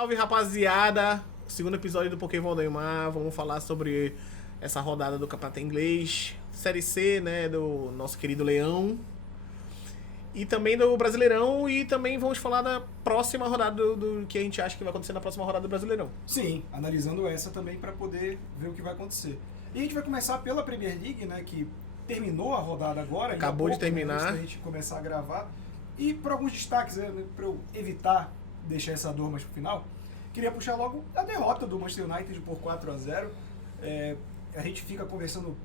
Salve, rapaziada! Segundo episódio do Pokémon Neymar. Vamos falar sobre essa rodada do Campeonato Inglês, Série C, né, do nosso querido Leão. E também do Brasileirão. E também vamos falar da próxima rodada do que a gente acha que vai acontecer na próxima rodada do Brasileirão. Sim, analisando essa também para poder ver o que vai acontecer. E a gente vai começar pela Premier League, né, que terminou a rodada agora. Acabou de terminar. Antes da gente começar a gravar. E por alguns destaques, né, para eu evitar deixar essa dor mais pro final, queria puxar logo a derrota do Manchester United por 4-0. A gente fica conversando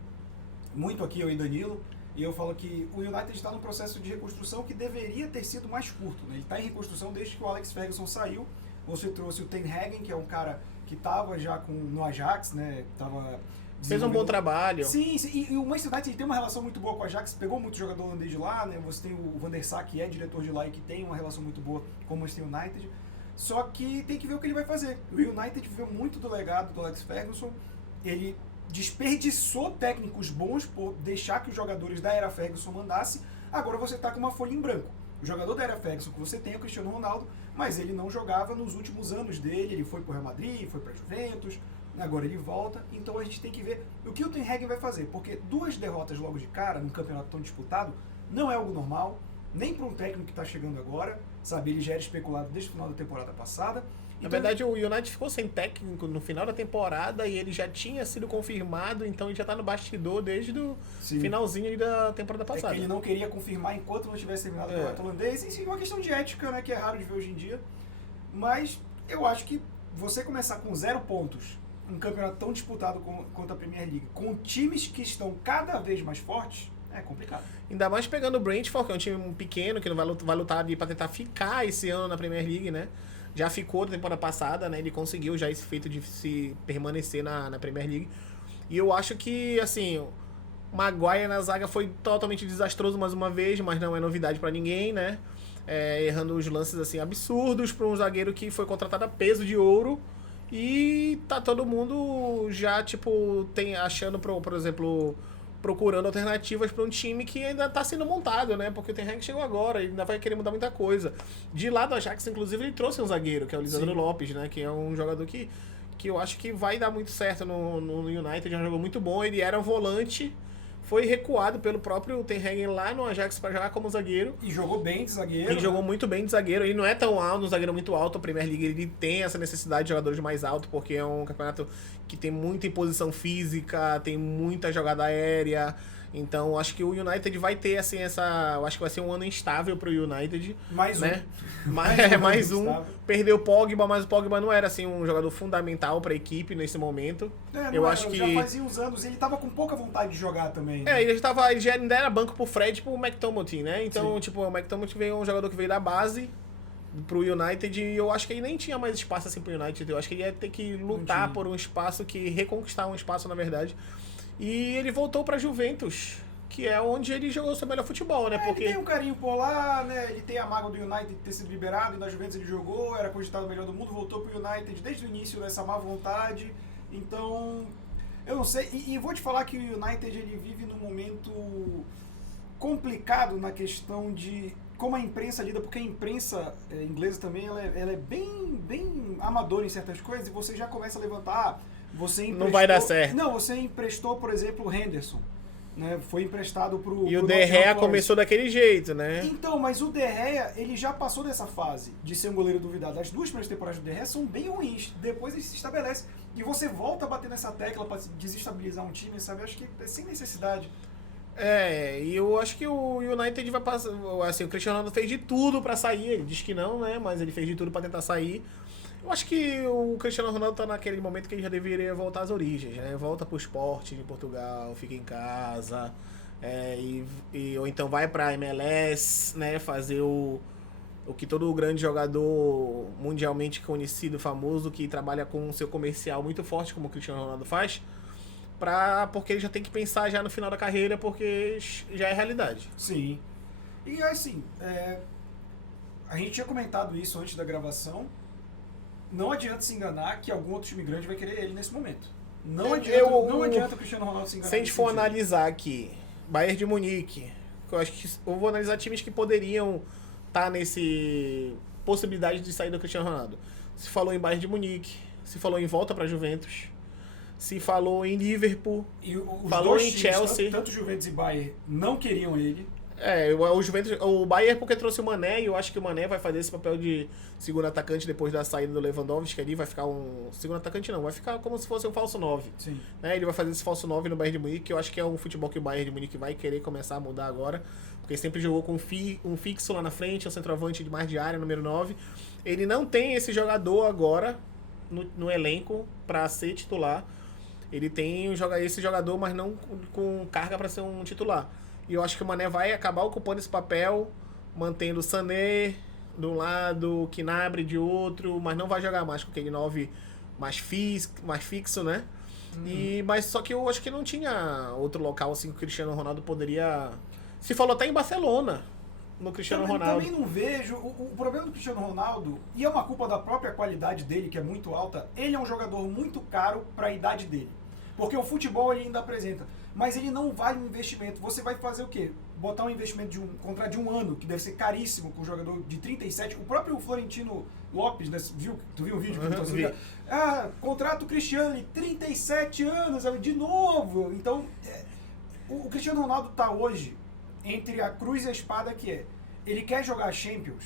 muito aqui, eu e Danilo, e eu falo que o United está num processo de reconstrução que deveria ter sido mais curto, né? Ele está em reconstrução desde que o Alex Ferguson saiu. Você trouxe o Ten Hag, que é um cara que estava já no Ajax, né? Fez um bom trabalho. Sim, e o Manchester United tem uma relação muito boa com o Ajax, pegou muito jogador holandês de lá, né? Você tem o Van der Sar, que é diretor de lá e que tem uma relação muito boa com o Manchester United. Só que tem que ver o que ele vai fazer. O United viveu muito do legado do Alex Ferguson. Ele desperdiçou técnicos bons por deixar que os jogadores da era Ferguson mandassem. Agora você está com uma folha em branco. O jogador da era Ferguson que você tem é o Cristiano Ronaldo, mas ele não jogava nos últimos anos dele. Ele foi para o Real Madrid, foi para a Juventus, agora ele volta. Então a gente tem que ver o que o Ten Hag vai fazer, porque 2 derrotas logo de cara num campeonato tão disputado não é algo normal, nem para um técnico que está chegando agora, sabe? Ele já era especulado desde o final da temporada passada. Na verdade, o United ficou sem técnico no final da temporada e ele já tinha sido confirmado, então ele já tá no bastidor desde o finalzinho da temporada passada. É que ele não queria confirmar enquanto não tivesse terminado o campeonato holandês. Isso é uma questão de ética, né, que é raro de ver hoje em dia. Mas eu acho que você começar com 0 pontos, um campeonato tão disputado quanto a Premier League, com times que estão cada vez mais fortes, é complicado. Ainda mais pegando o Brentford, que é um time pequeno, que não vai lutar ali pra tentar ficar esse ano na Premier League, né? Já ficou na temporada passada, né? Ele conseguiu já esse feito de se permanecer na Premier League. E eu acho que, assim, o Maguire na zaga foi totalmente desastroso mais uma vez, mas não é novidade pra ninguém, né? Errando os lances, assim, absurdos pra um zagueiro que foi contratado a peso de ouro. E tá todo mundo já, tipo, achando, por exemplo, procurando alternativas para um time que ainda está sendo montado, né? Porque o Ten Hag chegou agora e ainda vai querer mudar muita coisa. De lá do Ajax, inclusive, ele trouxe um zagueiro, que é o Lisandro Lopes, né? Que é um jogador que eu acho que vai dar muito certo no United. É um jogador muito bom. Ele era um volante, foi recuado pelo próprio Ten Hag lá no Ajax para jogar como zagueiro. E jogou bem de zagueiro. Ele jogou muito bem de zagueiro. Ele não é tão alto, um zagueiro muito alto. A Premier League ele tem essa necessidade de jogadores mais altos, porque é um campeonato que tem muita imposição física, tem muita jogada aérea. Então, acho que o United vai ter, assim, eu acho que vai ser um ano instável pro United. Mais um. Né? Mais um. Perdeu o Pogba, mas o Pogba não era, assim, um jogador fundamental pra equipe nesse momento. Eu acho que já fazia uns anos, ele tava com pouca vontade de jogar também. Né? Ele já ainda era banco pro Fred e pro McTominay, né? Então, tipo, o McTominay veio um jogador que veio da base pro United e eu acho que ele nem tinha mais espaço, assim, pro United. Eu acho que ele ia ter que lutar por um espaço, reconquistar um espaço, na verdade. E ele voltou pra Juventus, que é onde ele jogou o seu melhor futebol, né? Porque ele tem um carinho por lá, né? Ele tem a mágoa do United ter sido liberado, e na Juventus ele jogou, era cogitado o melhor do mundo, voltou pro United desde o início dessa má vontade. Então, eu não sei. E vou te falar que o United ele vive num momento complicado na questão de como a imprensa lida, porque a imprensa inglesa também ela é bem amadora em certas coisas, e você já começa a levantar. Não vai dar certo. Não, você emprestou, por exemplo, o Henderson. Né? Foi emprestado pro... E o De Gea começou daquele jeito, né? Então, mas o De Gea, ele já passou dessa fase de ser um goleiro duvidado. As 2 primeiras temporadas do De Gea são bem ruins. Depois ele se estabelece. E você volta a bater nessa tecla pra desestabilizar um time, sabe? Eu acho que é sem necessidade. E eu acho que o United vai passar... Assim, o Cristiano Ronaldo fez de tudo pra sair. Ele diz que não, né? Mas ele fez de tudo pra tentar sair. Eu acho que o Cristiano Ronaldo tá naquele momento que ele já deveria voltar às origens, né? Volta pro esporte em Portugal, fica em casa, ou então vai pra MLS, né? Fazer o que todo grande jogador mundialmente conhecido, famoso, que trabalha com um seu comercial muito forte, como o Cristiano Ronaldo faz, porque ele já tem que pensar já no final da carreira, porque já é realidade. Sim. E assim, a gente tinha comentado isso antes da gravação. Não adianta se enganar que algum outro time grande vai querer ele nesse momento. Não adianta o Cristiano Ronaldo se enganar. Se a gente for analisar aqui, Bayern de Munique, eu acho que eu vou analisar times que poderiam estar nesse possibilidade de sair do Cristiano Ronaldo. se falou em Bayern de Munique, se falou em volta para Juventus, se falou em Liverpool, E os falou dois em times, Chelsea. tanto Juventus e Bayern, não queriam ele. O Juventus, o Bayern porque trouxe o Mané, e eu acho que o Mané vai fazer esse papel de segundo atacante depois da saída do Lewandowski ali, vai ficar um... Segundo atacante não, vai ficar como se fosse um falso 9. Sim. Né? Ele vai fazer esse falso 9 no Bayern de Munique, que eu acho que é um futebol que o Bayern de Munique vai querer começar a mudar agora, porque sempre jogou com um fixo lá na frente, um centroavante de mais de área, número 9. Ele não tem esse jogador agora no elenco para ser titular. Ele tem esse jogador, mas não com carga para ser um titular. E eu acho que o Mané vai acabar ocupando esse papel, mantendo o Sané de um lado, Gnabry de outro, mas não vai jogar mais com aquele 9 mais fixo, né? Mas só que eu acho que não tinha outro local assim que o Cristiano Ronaldo poderia... Se falou até em Barcelona, no Cristiano Ronaldo. Também não vejo. O problema do Cristiano Ronaldo, e é uma culpa da própria qualidade dele, que é muito alta, ele é um jogador muito caro para a idade dele. Porque o futebol ele ainda apresenta. Mas ele não vale um investimento. Você vai fazer o quê? Botar um investimento de um contrato de um ano, que deve ser caríssimo com um jogador de 37. O próprio Florentino Lopes, né, tu viu o vídeo? Vi. Contrato Cristiano, 37 anos, de novo. Então, o Cristiano Ronaldo está hoje entre a cruz e a espada, que é, ele quer jogar Champions,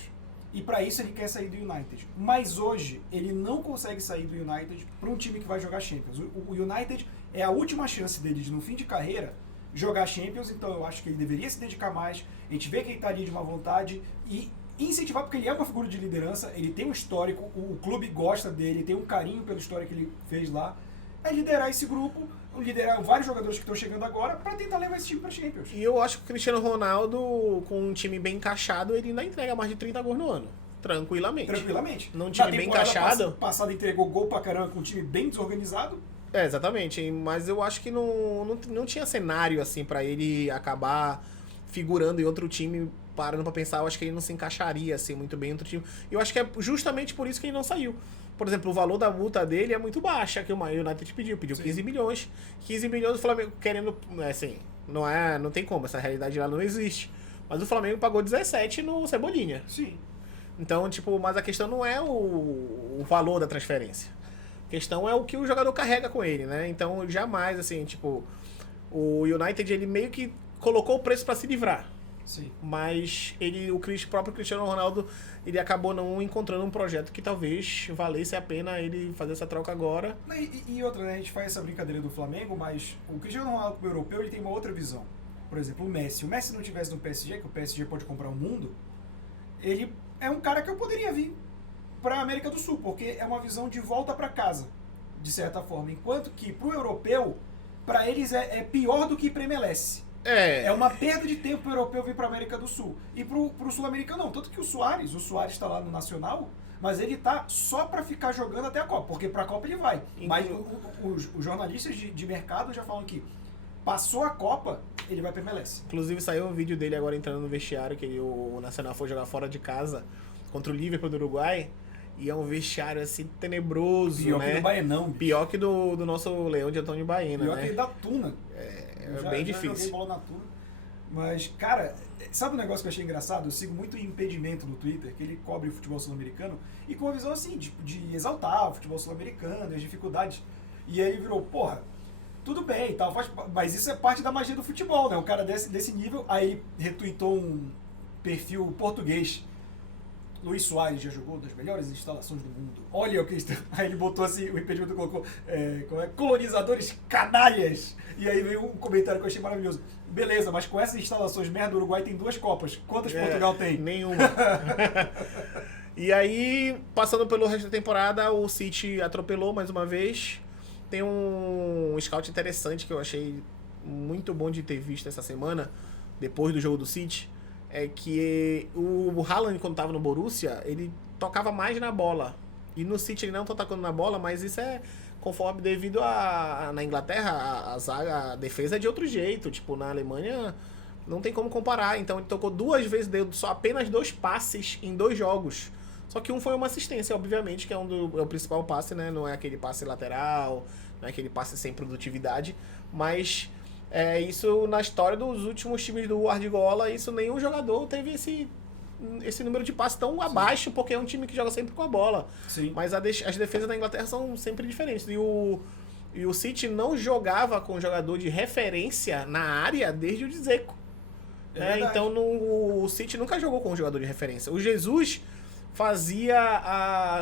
e para isso ele quer sair do United. Mas hoje, ele não consegue sair do United para um time que vai jogar Champions. O United é a última chance dele de, no fim de carreira, jogar Champions, então eu acho que ele deveria se dedicar mais. A gente vê que ele está ali de uma vontade e incentivar, porque ele é uma figura de liderança, ele tem um histórico, o clube gosta dele, tem um carinho pela história que ele fez lá. É liderar esse grupo, liderar vários jogadores que estão chegando agora para tentar levar esse time para Champions. E eu acho que o Cristiano Ronaldo, com um time bem encaixado, ele ainda entrega mais de 30 gols no ano. Tranquilamente. Num time bem encaixado. Passado entregou gol pra caramba com um time bem desorganizado. Exatamente. Mas eu acho que não tinha cenário assim pra ele acabar figurando em outro time. Parando pra pensar, eu acho que ele não se encaixaria assim muito bem em outro time. E eu acho que é justamente por isso que ele não saiu. Por exemplo, o valor da multa dele é muito baixa, que o United pediu 15 milhões. 15 milhões do Flamengo querendo, assim, não tem como, essa realidade lá não existe. Mas o Flamengo pagou 17 no Cebolinha. Sim. Então, tipo, mas a questão não é o valor da transferência. A questão é o que o jogador carrega com ele, né? Então, jamais, assim, tipo, o United, ele meio que colocou o preço pra se livrar. Sim. Mas o próprio Cristiano Ronaldo, ele acabou não encontrando um projeto que talvez valesse a pena ele fazer essa troca agora. E outra, né? A gente faz essa brincadeira do Flamengo, mas o Cristiano Ronaldo como europeu, ele tem uma outra visão. Por exemplo, o Messi. O Messi não tivesse no PSG, que o PSG pode comprar o mundo, ele é um cara que eu poderia vir para a América do Sul, porque é uma visão de volta para casa, de certa forma. Enquanto que pro europeu, para eles é pior do que para MLS. É uma perda de tempo pro europeu vir para a América do Sul. E pro sul-americano não. Tanto que o Suárez está lá no Nacional, mas ele tá só para ficar jogando até a Copa, porque para a Copa ele vai. Mas os jornalistas de mercado já falam que passou a Copa, ele vai para MLS. Inclusive saiu um vídeo dele agora entrando no vestiário, que o Nacional foi jogar fora de casa contra o Liverpool do Uruguai. E é um vestiário assim tenebroso, Pior né? que do Baenão. Pior que do nosso Leão de Antônio Baena, Pior né? que da Tuna. É bem difícil. Joguei bola na Tuna. Mas, cara, sabe um negócio que eu achei engraçado? Eu sigo muito o Impedimento no Twitter, que ele cobre o futebol sul-americano, e com uma visão assim, de exaltar o futebol sul-americano, as dificuldades. E aí virou, porra, tudo bem e tal, mas isso é parte da magia do futebol, né? O cara desse nível, aí ele retweetou um perfil português. Luiz Soares já jogou das melhores instalações do mundo. Olha o que está. Aí ele botou assim, o impedimento colocou colonizadores canalhas. E aí veio um comentário que eu achei maravilhoso. Beleza, mas com essas instalações merda, o Uruguai tem 2 Copas. Quantas Portugal tem? Nenhuma. E aí, passando pelo resto da temporada, o City atropelou mais uma vez. Tem um scout interessante que eu achei muito bom de ter visto essa semana, depois do jogo do City. É que o Haaland, quando tava no Borussia, ele tocava mais na bola. E no City ele não tá tocando na bola, mas isso é conforme devido na Inglaterra, a defesa é de outro jeito. Tipo, na Alemanha não tem como comparar. Então ele tocou 2 vezes, deu só apenas 2 passes em 2 jogos. Só que um foi uma assistência, obviamente, que é o principal passe, né? Não é aquele passe lateral, não é aquele passe sem produtividade, mas... isso na história dos últimos times do Guardiola, isso nenhum jogador teve esse número de passes tão abaixo, porque é um time que joga sempre com a bola. Sim. Mas as defesas da Inglaterra são sempre diferentes. E o City não jogava com jogador de referência na área desde o Dzeko. Então o City nunca jogou com um jogador de referência. O Jesus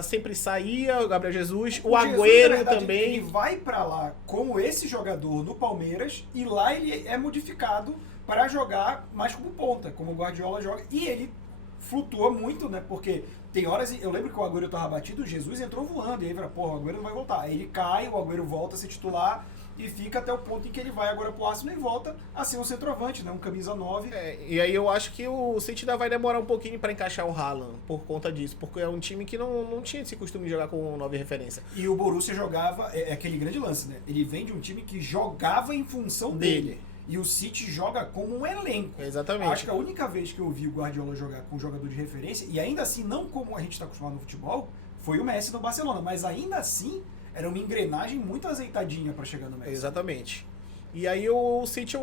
sempre saía, o Gabriel Jesus, o Agüero Jesus, na verdade, também. Ele vai pra lá como esse jogador no Palmeiras e lá ele é modificado para jogar mais como ponta, como o Guardiola joga. E ele flutua muito, né? Porque tem horas, eu lembro que o Agüero tava batido, o Jesus entrou voando, e aí fala, porra, o Agüero não vai voltar. Aí ele cai, o Agüero volta a ser titular e fica até o ponto em que ele vai agora pro Arsenal e volta a ser um centroavante, né? Um camisa 9. E aí eu acho que o City ainda vai demorar um pouquinho pra encaixar o Haaland por conta disso, porque é um time que não tinha esse costume de jogar com 9 referência. E o Borussia jogava, é aquele grande lance, né? Ele vem de um time que jogava em função dele. E o City joga como um elenco. Exatamente. Acho que a única vez que eu vi o Guardiola jogar com um jogador de referência, e ainda assim não como a gente está acostumado no futebol, foi o Messi no Barcelona. Mas ainda assim, era uma engrenagem muito azeitadinha para chegar no Messi. Exatamente. E aí o City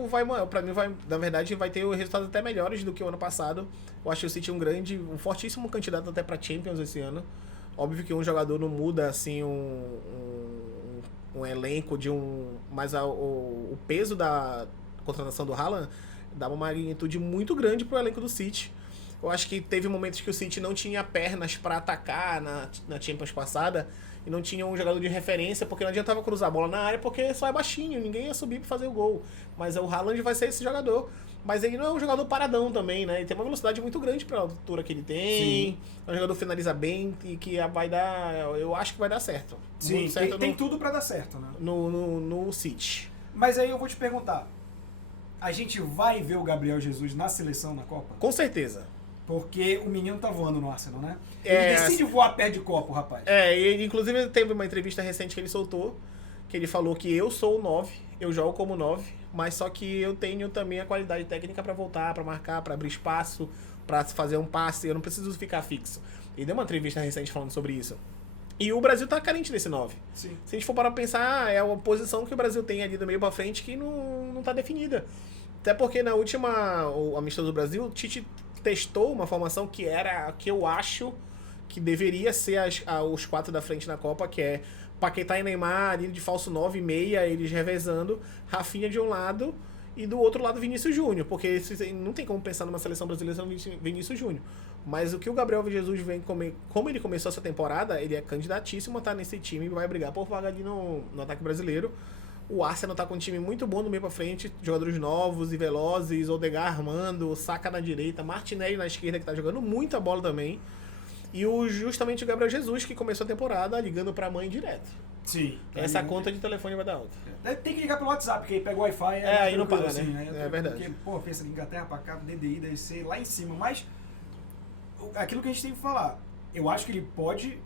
pra mim, na verdade, vai ter resultados até melhores do que o ano passado. Eu acho que o City é um fortíssimo candidato até para Champions esse ano. Óbvio que um jogador não muda assim um elenco de mas o peso da contratação do Haaland dá uma magnitude muito grande pro elenco do City. Eu acho que teve momentos que o City não tinha pernas para atacar na Champions passada e não tinha um jogador de referência, porque não adiantava cruzar a bola na área, porque só é baixinho, ninguém ia subir para fazer o gol. Mas o Haaland vai ser esse jogador. Mas ele não é um jogador paradão também, né? Ele tem uma velocidade muito grande para a altura que ele tem. Sim. É um jogador que finaliza bem e que vai dar... Eu acho que vai dar certo. Sim, muito certo tem tudo para dar certo, né? No City. Mas aí eu vou te perguntar, a gente vai ver o Gabriel Jesus na seleção na Copa? Com certeza. Porque o menino tá voando no Arsenal, né? Ele decide voar perto de Copa, o rapaz. Ele inclusive teve uma entrevista recente que ele soltou, que ele falou que eu sou o 9, eu jogo como 9, mas só que eu tenho também a qualidade técnica pra voltar, pra marcar, pra abrir espaço, pra fazer um passe, eu não preciso ficar fixo. Ele deu uma entrevista recente falando sobre isso. E o Brasil tá carente desse 9. Sim. Se a gente for parar pra pensar, é uma posição que o Brasil tem ali do meio pra frente que não tá definida. Até porque na última amistoso do Brasil, o Tite testou uma formação que eu acho que deveria ser os 4 da frente na Copa, que é Paquetá e Neymar, ali de falso 9 e meia, eles revezando, Rafinha de um lado e do outro lado Vinícius Júnior, porque não tem como pensar numa seleção brasileira sem Vinícius Júnior. Mas o que o Gabriel Jesus vem como ele começou essa temporada, ele é candidatíssimo a estar nesse time e vai brigar por vaga ali no ataque brasileiro. O Arsenal tá com um time muito bom no meio pra frente, jogadores novos e velozes, Odegaard armando, Saka na direita, Martinelli na esquerda, que tá jogando muita bola também. E justamente o Gabriel Jesus, que começou a temporada ligando pra mãe direto. Sim. Essa conta de telefone vai dar alta. Tem que ligar pelo WhatsApp, porque aí pega o Wi-Fi. Aí não paga, assim, né? É verdade. Porque, pô, pensa que Inglaterra pra cá, DDI deve ser lá em cima. Mas, aquilo que a gente tem que falar, eu acho que ele pode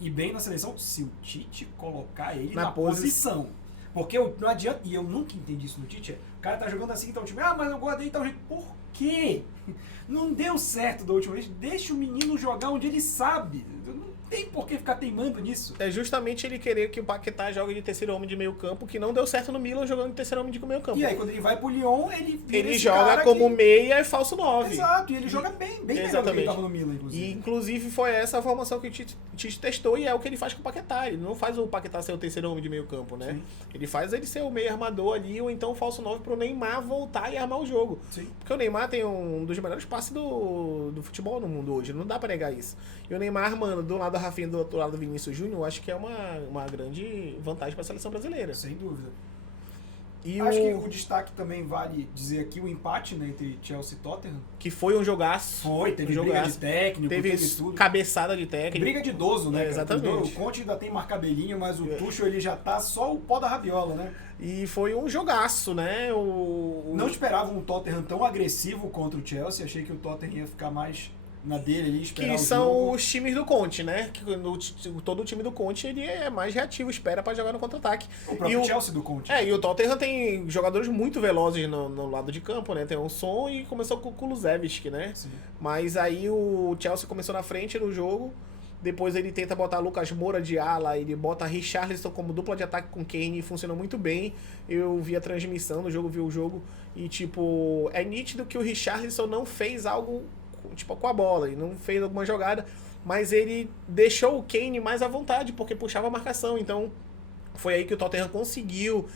ir bem na seleção se o Tite colocar ele na posição. Porque não adianta, e eu nunca entendi isso no Tite, o cara tá jogando assim, tá o time, mas eu gosto dele, tá o jeito. Por quê? Não deu certo da última vez, deixa o menino jogar onde ele sabe. Não tem por que ficar teimando nisso. É justamente ele querer que o Paquetá jogue de terceiro homem de meio campo, que não deu certo no Milan jogando de terceiro homem de meio campo. E aí, quando ele vai pro Lyon, ele joga como meia e falso 9. Exato, e ele joga bem melhor do que ele tava no Milan, inclusive. E, inclusive, foi essa a formação que o Tite testou e é o que ele faz com o Paquetá. Ele não faz o Paquetá ser o terceiro homem de meio campo, né? Sim. Ele faz ele ser o meio armador ali, ou então o falso 9 pro Neymar voltar e armar o jogo. Sim. Porque o Neymar tem um dos melhores passes do futebol no mundo hoje, não dá pra negar isso. E o Neymar armando do lado da Rafinha, do outro lado do Vinícius Júnior, eu acho que é uma grande vantagem pra seleção brasileira. Sem dúvida. E acho que o destaque também vale dizer aqui o empate, né, entre Chelsea e Tottenham. Que foi um jogaço. Teve briga de técnico, teve tudo. Cabeçada de técnico. Briga de idoso, né? Exatamente. O Conte ainda tem marcabelinho, mas o Tuchel ele já tá só o pó da rabiola, né? E foi um jogaço, né? Não esperava um Tottenham tão agressivo contra o Chelsea. Achei que o Tottenham ia ficar mais na dele ali, esperar que são os times do Conte, né? Que todo o time do Conte ele é mais reativo, espera pra jogar no contra-ataque. O próprio Chelsea do Conte. E o Tottenham tem jogadores muito velozes no lado de campo, né? Tem o Son e começou com o Kulusevski, né? Sim. Mas aí o Chelsea começou na frente no jogo, depois ele tenta botar Lucas Moura de ala, ele bota Richarlison como dupla de ataque com Kane, funcionou muito bem. Eu vi a transmissão no jogo, vi o jogo, e tipo, é nítido que o Richarlison não fez algo com a bola e não fez alguma jogada, mas ele deixou o Kane mais à vontade, porque puxava a marcação, então foi aí que o Tottenham conseguiu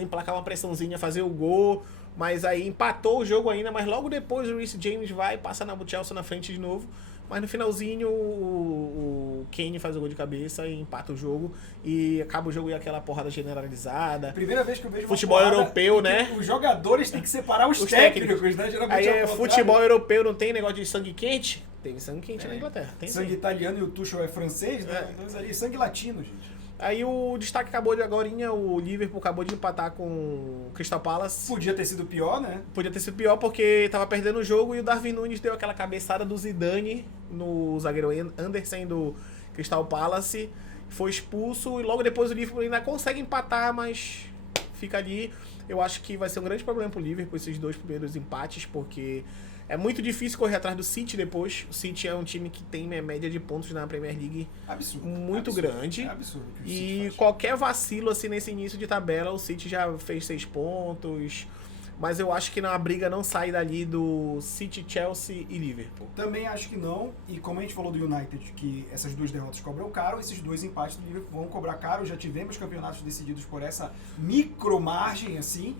emplacar uma pressãozinha, fazer o gol, mas aí empatou o jogo ainda, mas logo depois o Reece James vai passar o Chelsea na frente de novo, mas no finalzinho o Kane faz o gol de cabeça e empata o jogo e acaba o jogo e aquela porrada generalizada. Primeira vez que eu vejo futebol europeu, né? Os jogadores têm que separar os técnicos, né? Geralmente aí futebol europeu não tem negócio de sangue quente? Tem sangue quente na Inglaterra. Tem sangue italiano e o Tuchel é francês, né? Então, ali, sangue latino, gente. Aí o destaque acabou de agorinha, o Liverpool acabou de empatar com o Crystal Palace. Podia ter sido pior, né? Podia ter sido pior porque tava perdendo o jogo e o Darwin Núñez deu aquela cabeçada do Zidane no zagueiro Anderson do Crystal Palace. Foi expulso e logo depois o Liverpool ainda consegue empatar, mas fica ali. Eu acho que vai ser um grande problema pro Liverpool esses 2 primeiros empates, porque é muito difícil correr atrás do City depois. O City é um time que tem média de pontos na Premier League muito grande. É absurdo. E qualquer vacilo assim nesse início de tabela, o City já fez 6 pontos. Mas eu acho que a briga não sai dali do City, Chelsea e Liverpool. Também acho que não. E como a gente falou do United, que essas 2 derrotas cobram caro, esses 2 empates do Liverpool vão cobrar caro. Já tivemos campeonatos decididos por essa micromargem, assim.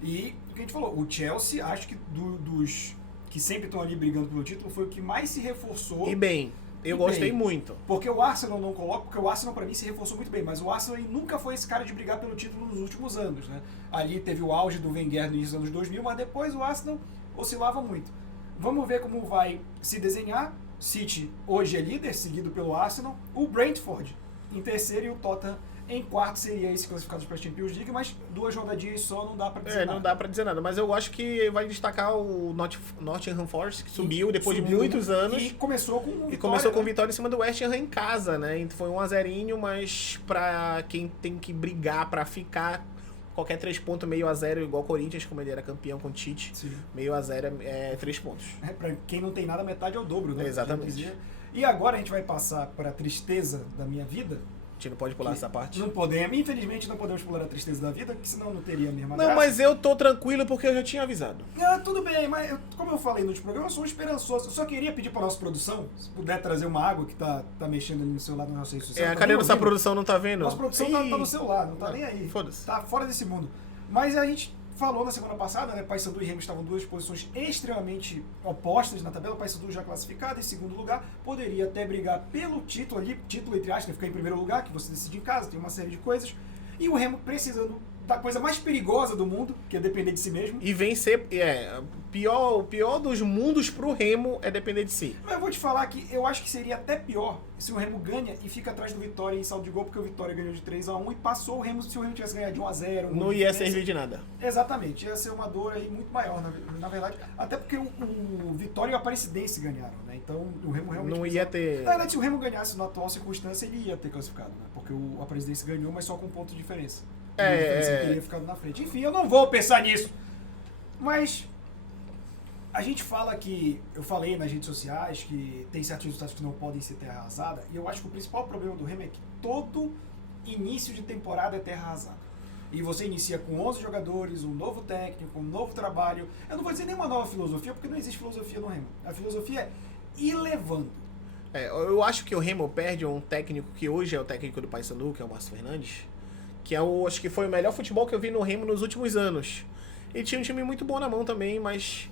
E o que a gente falou, o Chelsea, acho que dos que sempre estão ali brigando pelo título, foi o que mais se reforçou. E bem, eu gostei muito. Porque o Arsenal não coloca, porque o Arsenal pra mim se reforçou muito bem, mas o Arsenal nunca foi esse cara de brigar pelo título nos últimos anos, né? Ali teve o auge do Wenger no início dos anos 2000, mas depois o Arsenal oscilava muito. Vamos ver como vai se desenhar. City hoje é líder, seguido pelo Arsenal. O Brentford em terceiro e o Tottenham em quarto seria esse classificados para a Champions League, mas 2 rodadinhas só não dá para dizer nada. Não dá para dizer nada, mas eu acho que vai destacar o Nottingham Forest, que subiu depois de muitos anos. E começou com vitória. E começou com vitória em cima do West Ham em casa, né? Então foi 1-0, mas para quem tem que brigar para ficar, qualquer 3 pontos, meio a 0, igual o Corinthians, como ele era campeão com o Tite, meio a 0 é 3 pontos. Para quem não tem nada, metade é o dobro, né? Exatamente. E agora a gente vai passar para a tristeza da minha vida. A gente não pode pular essa parte? Não podemos, infelizmente não podemos pular a tristeza da vida, porque senão não teria a mesma graça. Não, mas eu tô tranquilo porque eu já tinha avisado. Tudo bem, mas como eu falei no último programa, eu sou esperançoso. Eu só queria pedir para nossa produção, se puder trazer uma água que tá mexendo ali no celular do nosso redes sociais. Cadê nossa produção? Não tá vendo? Nossa produção tá no celular, não tá nem aí. Foda-se. Tá fora desse mundo. Mas a gente falou na semana passada, né? Paysandu e Remo estavam em 2 posições extremamente opostas na tabela. Paysandu já classificado em segundo lugar, poderia até brigar pelo título ali, título entre aspas, ficar em primeiro lugar, que você decide em casa, tem uma série de coisas. E o Remo precisando da coisa mais perigosa do mundo, que é depender de si mesmo. E vencer, o pior dos mundos pro Remo é depender de si. Mas eu vou te falar que eu acho que seria até pior se o Remo ganha e fica atrás do Vitória em saldo de gol, porque o Vitória ganhou de 3-1 e passou o Remo, se o Remo tivesse ganhado de 1-0. Não ia servir de nada. Exatamente, ia ser uma dor aí muito maior, na verdade. Até porque o Vitória e o Aparecidense ganharam, né? Então o Remo realmente... Não ia ter... Na verdade, se o Remo ganhasse na atual circunstância, ele ia ter classificado, né? Porque o Aparecidense ganhou, mas só com um ponto de diferença. Teria ficado na frente. Enfim, eu não vou pensar nisso. Mas a gente fala que, eu falei nas redes sociais que tem certos resultados que não podem ser terra arrasada, e eu acho que o principal problema do Remo é que todo início de temporada é terra arrasada. E você inicia com 11 jogadores, um novo técnico, um novo trabalho. Eu não vou dizer nem uma nova filosofia, porque não existe filosofia no Remo. A filosofia é ir levando. Eu acho que o Remo perde um técnico que hoje é o técnico do Paysandu, que é o Márcio Fernandes, que acho que foi o melhor futebol que eu vi no Remo nos últimos anos. Ele tinha um time muito bom na mão também, mas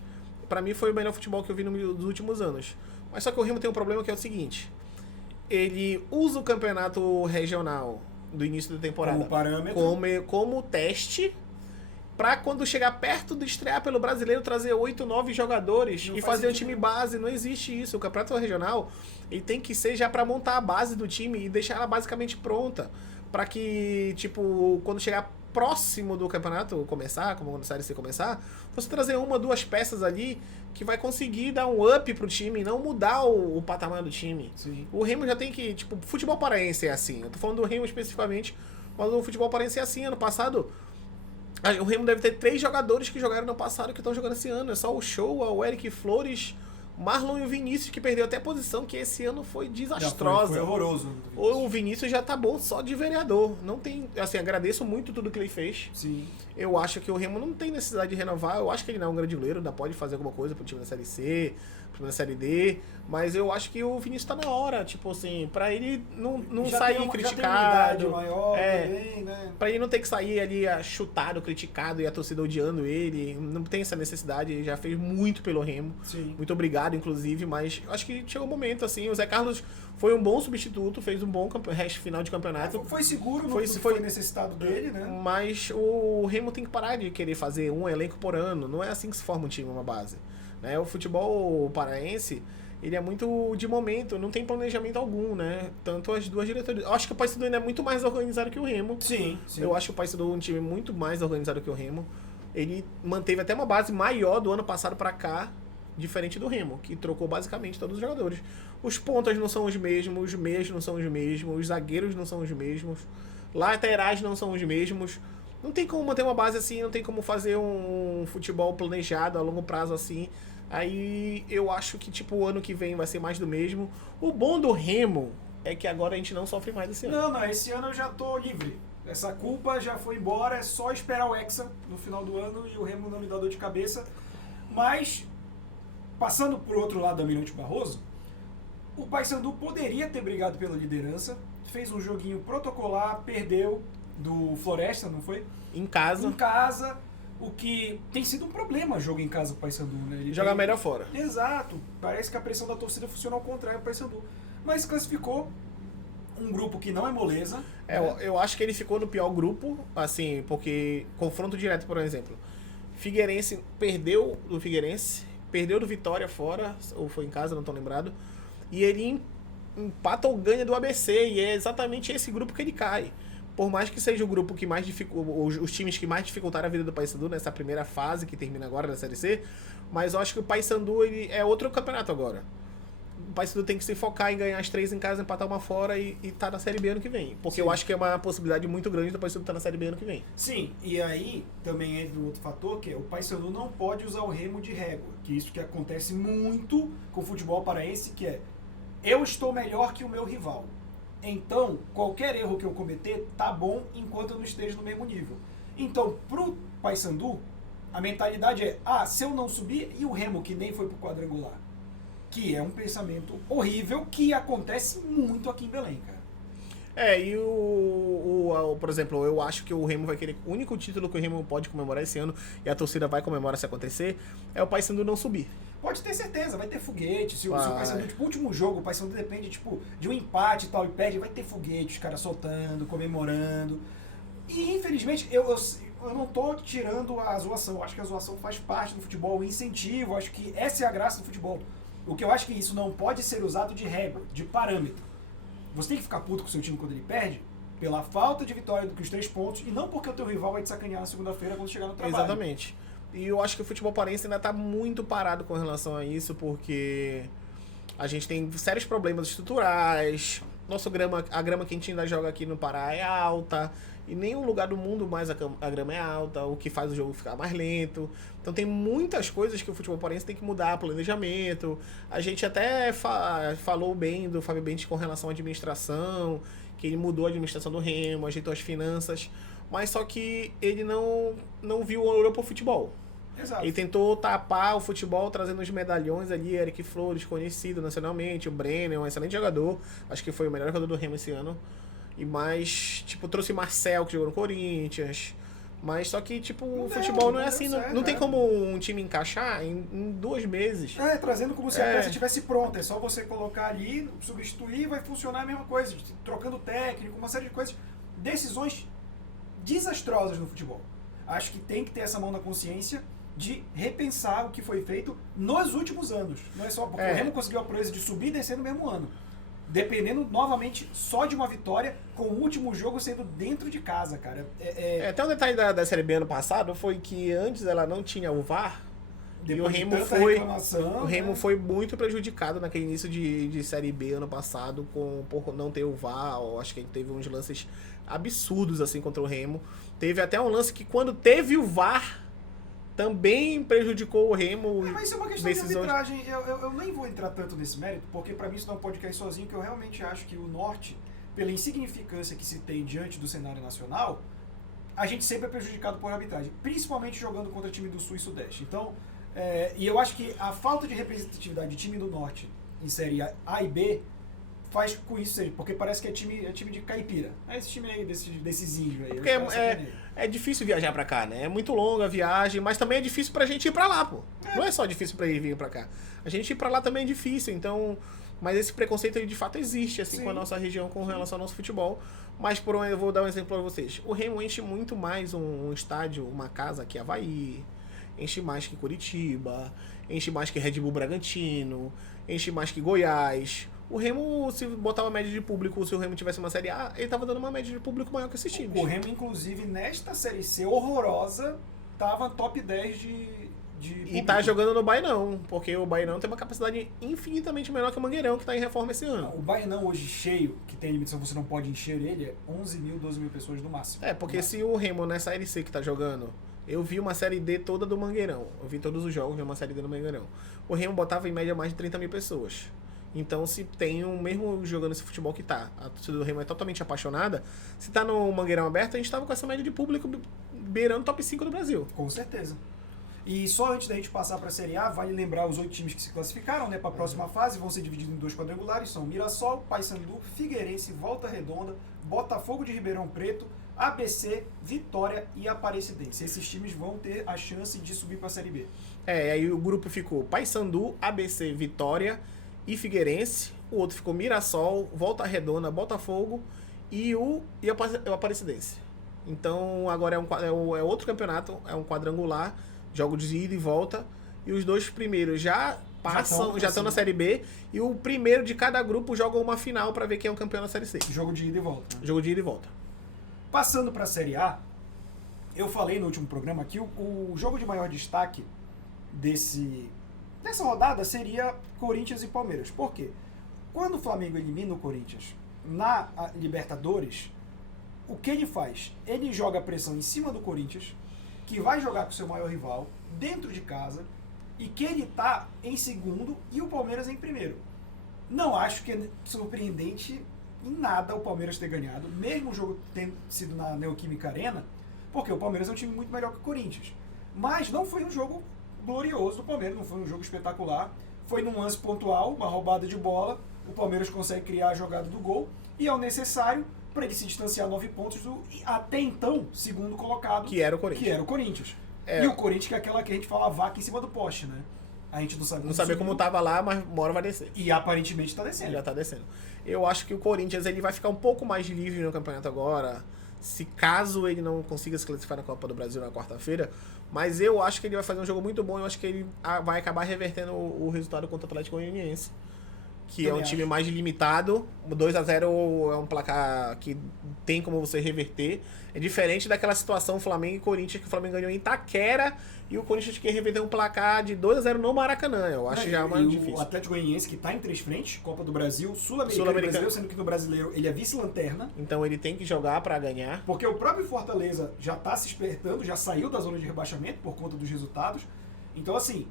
pra mim foi o melhor futebol que eu vi nos últimos anos. Mas só que o Remo tem um problema que é o seguinte: ele usa o campeonato regional do início da temporada como parâmetro, como teste, pra quando chegar perto de estrear pelo Brasileiro trazer 8, 9 jogadores e fazer um time base. Não existe isso. O campeonato regional ele tem que ser já pra montar a base do time e deixar ela basicamente pronta. Pra que, tipo, quando chegar próximo do campeonato começar, como quando a Série C começar, você trazer 1, 2 peças ali que vai conseguir dar um up pro time, não mudar o patamar do time. Sim. O Remo já tem que, tipo, futebol paraense é assim. Eu tô falando do Remo especificamente, mas o futebol paraense é assim. Ano passado, o Remo deve ter 3 jogadores que jogaram no passado que estão jogando esse ano. É só o Show, o Eric Flores, Marlon e o Vinícius, que perdeu até a posição, que esse ano foi desastrosa. Foi horroroso. O Vinícius já tá bom só de vereador. Não tem, assim, agradeço muito tudo que ele fez. Sim. Eu acho que o Remo não tem necessidade de renovar. Eu acho que ele não é um grande goleiro, ainda pode fazer alguma coisa pro time da Série C. na Série D, mas eu acho que o Vinícius tá na hora, tipo assim, pra ele não Já sair tem uma criticado. idade maior também, né? Pra ele não ter que sair ali chutado, criticado e a torcida odiando ele. Não tem essa necessidade, ele já fez muito pelo Remo. Sim. Muito obrigado, inclusive, mas acho que chegou o momento, assim. O Zé Carlos foi um bom substituto, fez um bom resto final de campeonato. Foi seguro no Foi- que foi- foi necessitado dele, né? Mas o Remo tem que parar de querer fazer um elenco por ano. Não é assim que se forma um time, uma base. Né? O futebol paraense, ele é muito de momento, não tem planejamento algum, né? Tanto as duas diretorias. Eu acho que o Paysandu ainda é muito mais organizado que o Remo. Sim, sim. Eu acho que o Paysandu é um time muito mais organizado que o Remo. Ele manteve até uma base maior do ano passado pra cá, diferente do Remo, que trocou basicamente todos os jogadores. Os pontas não são os mesmos, os meias não são os mesmos, os zagueiros não são os mesmos, laterais não são os mesmos. Não tem como manter uma base assim, não tem como fazer um futebol planejado a longo prazo assim. Aí eu acho que tipo o ano que vem vai ser mais do mesmo. O bom do Remo é que agora a gente não sofre mais esse ano. Não, esse ano eu já tô livre. Essa culpa já foi embora, é só esperar o Hexa no final do ano e o Remo não me dá dor de cabeça. Mas, passando por outro lado da Almirante Barroso, o Paysandu poderia ter brigado pela liderança, fez um joguinho protocolar, perdeu do Floresta, não foi? Em casa, Em casa, o que tem sido um problema jogo em casa pro Paysandu, né? Ele jogar tem- melhor fora. Exato. Parece que a pressão da torcida funciona ao contrário pro Paysandu. Mas classificou um grupo que não é moleza. É, eu acho que ele ficou no pior grupo, assim, porque confronto direto, por exemplo. Figueirense perdeu do Figueirense, perdeu do Vitória fora, ou foi em casa, não tô lembrado. E ele empata ou ganha do ABC, e é exatamente esse grupo que ele cai. Por mais que seja o grupo que mais os times que mais dificultaram a vida do Paysandu nessa primeira fase que termina agora da Série C, mas eu acho que o Paysandu ele é outro campeonato agora. O Paysandu tem que se focar em ganhar as 3 em casa, empatar uma fora e tá na Série B ano que vem. Porque Sim. eu acho que é uma possibilidade muito grande do Paysandu estar na Série B ano que vem. Sim, e aí também entra um outro fator, que é o Paysandu não pode usar o remo de régua. Que isso que acontece muito com o futebol paraense, que é eu estou melhor que o meu rival. Então, qualquer erro que eu cometer tá bom enquanto eu não esteja no mesmo nível. Então, pro Paysandu, a mentalidade é, se eu não subir, e o Remo que nem foi pro quadrangular? Que é um pensamento horrível que acontece muito aqui em Belém, cara. E por exemplo, eu acho que o Remo vai querer. O único título que o Remo pode comemorar esse ano, e a torcida vai comemorar se acontecer, é o Paysandu não subir. Pode ter certeza, vai ter foguete. Se o Vai. Paysandu, tipo, o último jogo, o Paysandu depende, tipo, de um empate e tal, e perde, vai ter foguete, os caras soltando, comemorando. E, infelizmente, eu não tô tirando a zoação. Eu acho que a zoação faz parte do futebol, o incentivo. Eu acho que essa é a graça do futebol. O que eu acho que isso não pode ser usado de régua, de parâmetro. Você tem que ficar puto com o seu time quando ele perde, pela falta de vitória do que os 3 pontos, e não porque o teu rival vai te sacanear na segunda-feira quando chegar no trabalho. Exatamente. E eu acho que o futebol paraense ainda tá muito parado com relação a isso, porque a gente tem sérios problemas estruturais. A grama que a gente ainda joga aqui no Pará é alta. E nenhum lugar do mundo mais a grama é alta, o que faz o jogo ficar mais lento. Então tem muitas coisas que o futebol paraense tem que mudar, planejamento. A gente até falou bem do Fábio Bentes com relação à administração, que ele mudou a administração do Remo, ajeitou as finanças, mas só que ele não viu o ouro pro futebol. Exato. Ele tentou tapar o futebol trazendo os medalhões ali, Eric Flores, conhecido nacionalmente, o Brenner, um excelente jogador, acho que foi o melhor jogador do Remo esse ano. E mais, tipo, trouxe Marcel, que jogou no Corinthians. Mas só que, tipo, o futebol não é assim. Não tem como um time encaixar em 2 meses. Trazendo como se a peça estivesse pronta. É só você colocar ali, substituir, vai funcionar a mesma coisa. Trocando técnico, uma série de coisas. Decisões desastrosas no futebol. Acho que tem que ter essa mão na consciência de repensar o que foi feito nos últimos anos. Não é só porque o Remo conseguiu a proeza de subir e descer no mesmo ano. Dependendo, novamente, só de uma vitória, com o último jogo sendo dentro de casa, cara. Até um detalhe da Série B ano passado foi que antes ela não tinha o VAR. E o Remo foi muito prejudicado naquele início de Série B ano passado por não ter o VAR. Eu acho que ele teve uns lances absurdos assim contra o Remo. Teve até um lance que quando teve o VAR também prejudicou o Remo. Mas isso é uma questão de arbitragem. Eu nem vou entrar tanto nesse mérito, porque pra mim isso não é um podcast sozinho, que eu realmente acho que o Norte, pela insignificância que se tem diante do cenário nacional, a gente sempre é prejudicado por arbitragem, principalmente jogando contra time do Sul e Sudeste. Então, E eu acho que a falta de representatividade de time do Norte em Série A e B faz com isso, porque parece que é time de caipira. É esse time aí, desses índios aí. Porque é difícil viajar pra cá, né? É muito longa a viagem, mas também é difícil pra gente ir pra lá, pô. Não é só difícil pra ir vir pra cá. A gente ir pra lá também é difícil, então... Mas esse preconceito ele de fato existe, assim, com a nossa região, com relação ao nosso futebol. Mas eu vou dar um exemplo pra vocês. O Remo enche muito mais um estádio, uma casa que Avaí, enche mais que Curitiba, enche mais que Red Bull Bragantino, enche mais que Goiás. O Remo, se botar uma média de público, se o Remo tivesse uma Série A, ele tava dando uma média de público maior que esses times. O Remo, inclusive, nesta Série C horrorosa, tava top 10 de e tá jogando no Bainão, porque o Bainão tem uma capacidade infinitamente menor que o Mangueirão, que tá em reforma esse ano. O Bainão hoje cheio, que tem limitação, você não pode encher ele, é 11 mil, 12 mil pessoas no máximo. Porque se o Remo nessa Série C que tá jogando, eu vi uma Série D toda do Mangueirão, eu vi todos os jogos de uma Série D do Mangueirão. O Remo botava em média mais de 30 mil pessoas. Então, se tem mesmo jogando esse futebol que tá, a torcida do Remo é totalmente apaixonada, se tá no Mangueirão aberto, a gente tava com essa média de público beirando top 5 do Brasil. Com certeza. E só antes da gente passar para a Série A, vale lembrar os 8 times que se classificaram, né, para a próxima fase, vão ser divididos em 2 quadrangulares, são Mirassol, Paysandu, Figueirense, Volta Redonda, Botafogo de Ribeirão Preto, ABC, Vitória e Aparecidense. Esses times vão ter a chance de subir para a Série B. Aí o grupo ficou Paysandu, ABC, Vitória e Figueirense, o outro ficou Mirassol, Volta Redonda, Botafogo e o Aparecidense. Então agora é outro campeonato, é um quadrangular, jogo de ida e volta, e os 2 primeiros já estão na Série B, e o primeiro de cada grupo joga uma final para ver quem é o campeão da Série C. Jogo de ida e volta. Né? Jogo de ida e volta. Passando para a Série A, eu falei no último programa que o jogo de maior destaque dessa rodada seria Corinthians e Palmeiras. Por quê? Quando o Flamengo elimina o Corinthians na Libertadores, o que ele faz? Ele joga a pressão em cima do Corinthians, que vai jogar com o seu maior rival, dentro de casa, e que ele tá em segundo e o Palmeiras em primeiro. Não acho que é surpreendente em nada o Palmeiras ter ganhado, mesmo o jogo tendo sido na Neoquímica Arena, porque o Palmeiras é um time muito melhor que o Corinthians. Mas não foi um jogo glorioso do Palmeiras, não foi um jogo espetacular, foi num lance pontual, uma roubada de bola, o Palmeiras consegue criar a jogada do gol, e é o necessário para ele se distanciar 9 pontos do até então segundo colocado, que era o Corinthians. E o Corinthians, que é aquela que a gente fala vaca em cima do poste, né? A gente não sabe como tava lá, mas uma hora vai descer. E aparentemente tá descendo. Já tá descendo. Eu acho que o Corinthians ele vai ficar um pouco mais livre no campeonato agora, se caso ele não consiga se classificar na Copa do Brasil na quarta-feira, mas eu acho que ele vai fazer um jogo muito bom, eu acho que ele vai acabar revertendo o resultado contra o Atlético Goianiense, que é um time mais limitado. 2-0 é um placar que tem como você reverter. É diferente daquela situação Flamengo e Corinthians, que o Flamengo ganhou em Itaquera e o Corinthians quer reverter um placar de 2-0 no Maracanã. Eu acho já mais difícil. O Atlético Goianiense, que está em 3 frentes, Copa do Brasil, Sul-Americano e Brasileiro, sendo que no Brasileiro ele é vice-lanterna. Então ele tem que jogar para ganhar. Porque o próprio Fortaleza já está se espertando, já saiu da zona de rebaixamento por conta dos resultados. Então, assim,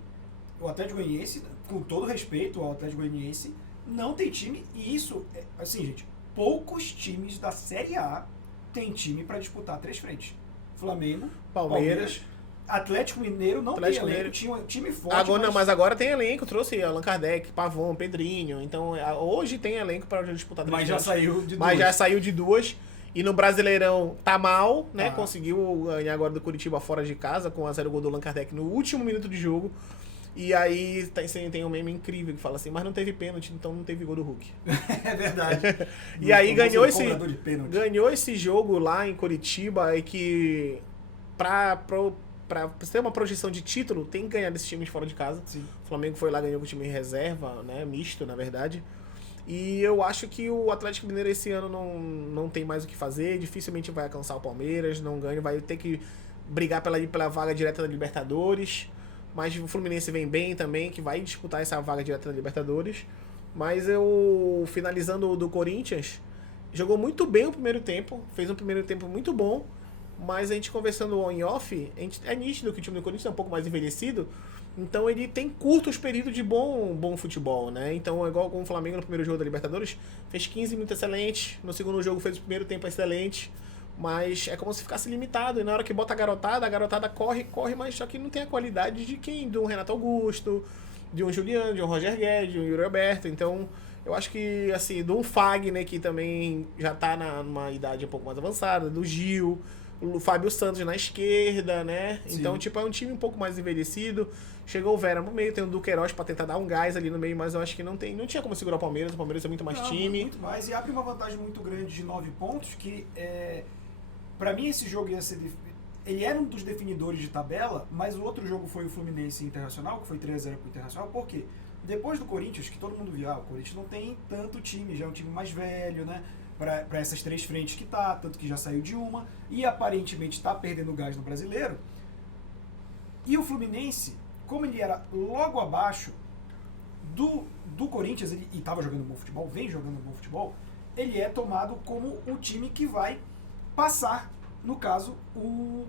o Atlético Goianiense, com todo respeito ao Atlético Goianiense, não tem time, e isso, assim, gente, poucos times da Série A têm time para disputar 3 frentes. Flamengo, Palmeiras, Atlético Mineiro não tem elenco, tinha um time forte. Agora, mas agora tem elenco, trouxe Allan Kardec, Pavon, Pedrinho, então hoje tem elenco para disputar 3 frentes. Mas já saiu de 2. E no Brasileirão tá mal, né? Conseguiu ganhar agora do Curitiba fora de casa com a 0 gol do Allan Kardec no último minuto de jogo. E aí tem um meme incrível que fala assim, mas não teve pênalti, então não teve gol do Hulk. É verdade. E aí ganhou esse jogo lá em Curitiba e que pra ter uma projeção de título, tem que ganhar desses times fora de casa. Sim. O Flamengo foi lá, ganhou com o time em reserva, né? Misto, na verdade. E eu acho que o Atlético Mineiro esse ano não tem mais o que fazer, dificilmente vai alcançar o Palmeiras, não ganha, vai ter que brigar pela vaga direta da Libertadores. Mas o Fluminense vem bem também, que vai disputar essa vaga direta da Libertadores. Mas finalizando do Corinthians, jogou muito bem o primeiro tempo, fez um primeiro tempo muito bom, mas a gente conversando em off, é nítido que o time do Corinthians é um pouco mais envelhecido, então ele tem curtos períodos de bom futebol, né? Então, igual com o Flamengo no primeiro jogo da Libertadores, fez 15 minutos excelentes, no segundo jogo fez o primeiro tempo excelente, Mas é como se ficasse limitado. E na hora que bota a garotada corre, mas só que não tem a qualidade de quem? De um Renato Augusto, de um Juliano, de um Roger Guedes, de um Yuri Alberto. Então, eu acho que, assim, de um Fagner, que também já tá numa idade um pouco mais avançada, do Gil, o Fábio Santos na esquerda, né? Sim. Então, tipo, é um time um pouco mais envelhecido. Chegou o Vera no meio, tem o Duqueiroz pra tentar dar um gás ali no meio, mas eu acho que não tinha como segurar o Palmeiras é muito mais time. Muito mais, e abre uma vantagem muito grande de 9 pontos, que pra mim esse jogo ia ser... Ele era um dos definidores de tabela, mas o outro jogo foi o Fluminense Internacional, que foi 3-0 pro Internacional, por quê? Depois do Corinthians, que todo mundo viu, o Corinthians não tem tanto time, já é um time mais velho, né? Para essas 3 frentes que tá, tanto que já saiu de uma, e aparentemente está perdendo gás no Brasileiro. E o Fluminense, como ele era logo abaixo do Corinthians, e estava jogando bom futebol, vem jogando bom futebol, ele é tomado como o time que vai passar, no caso, o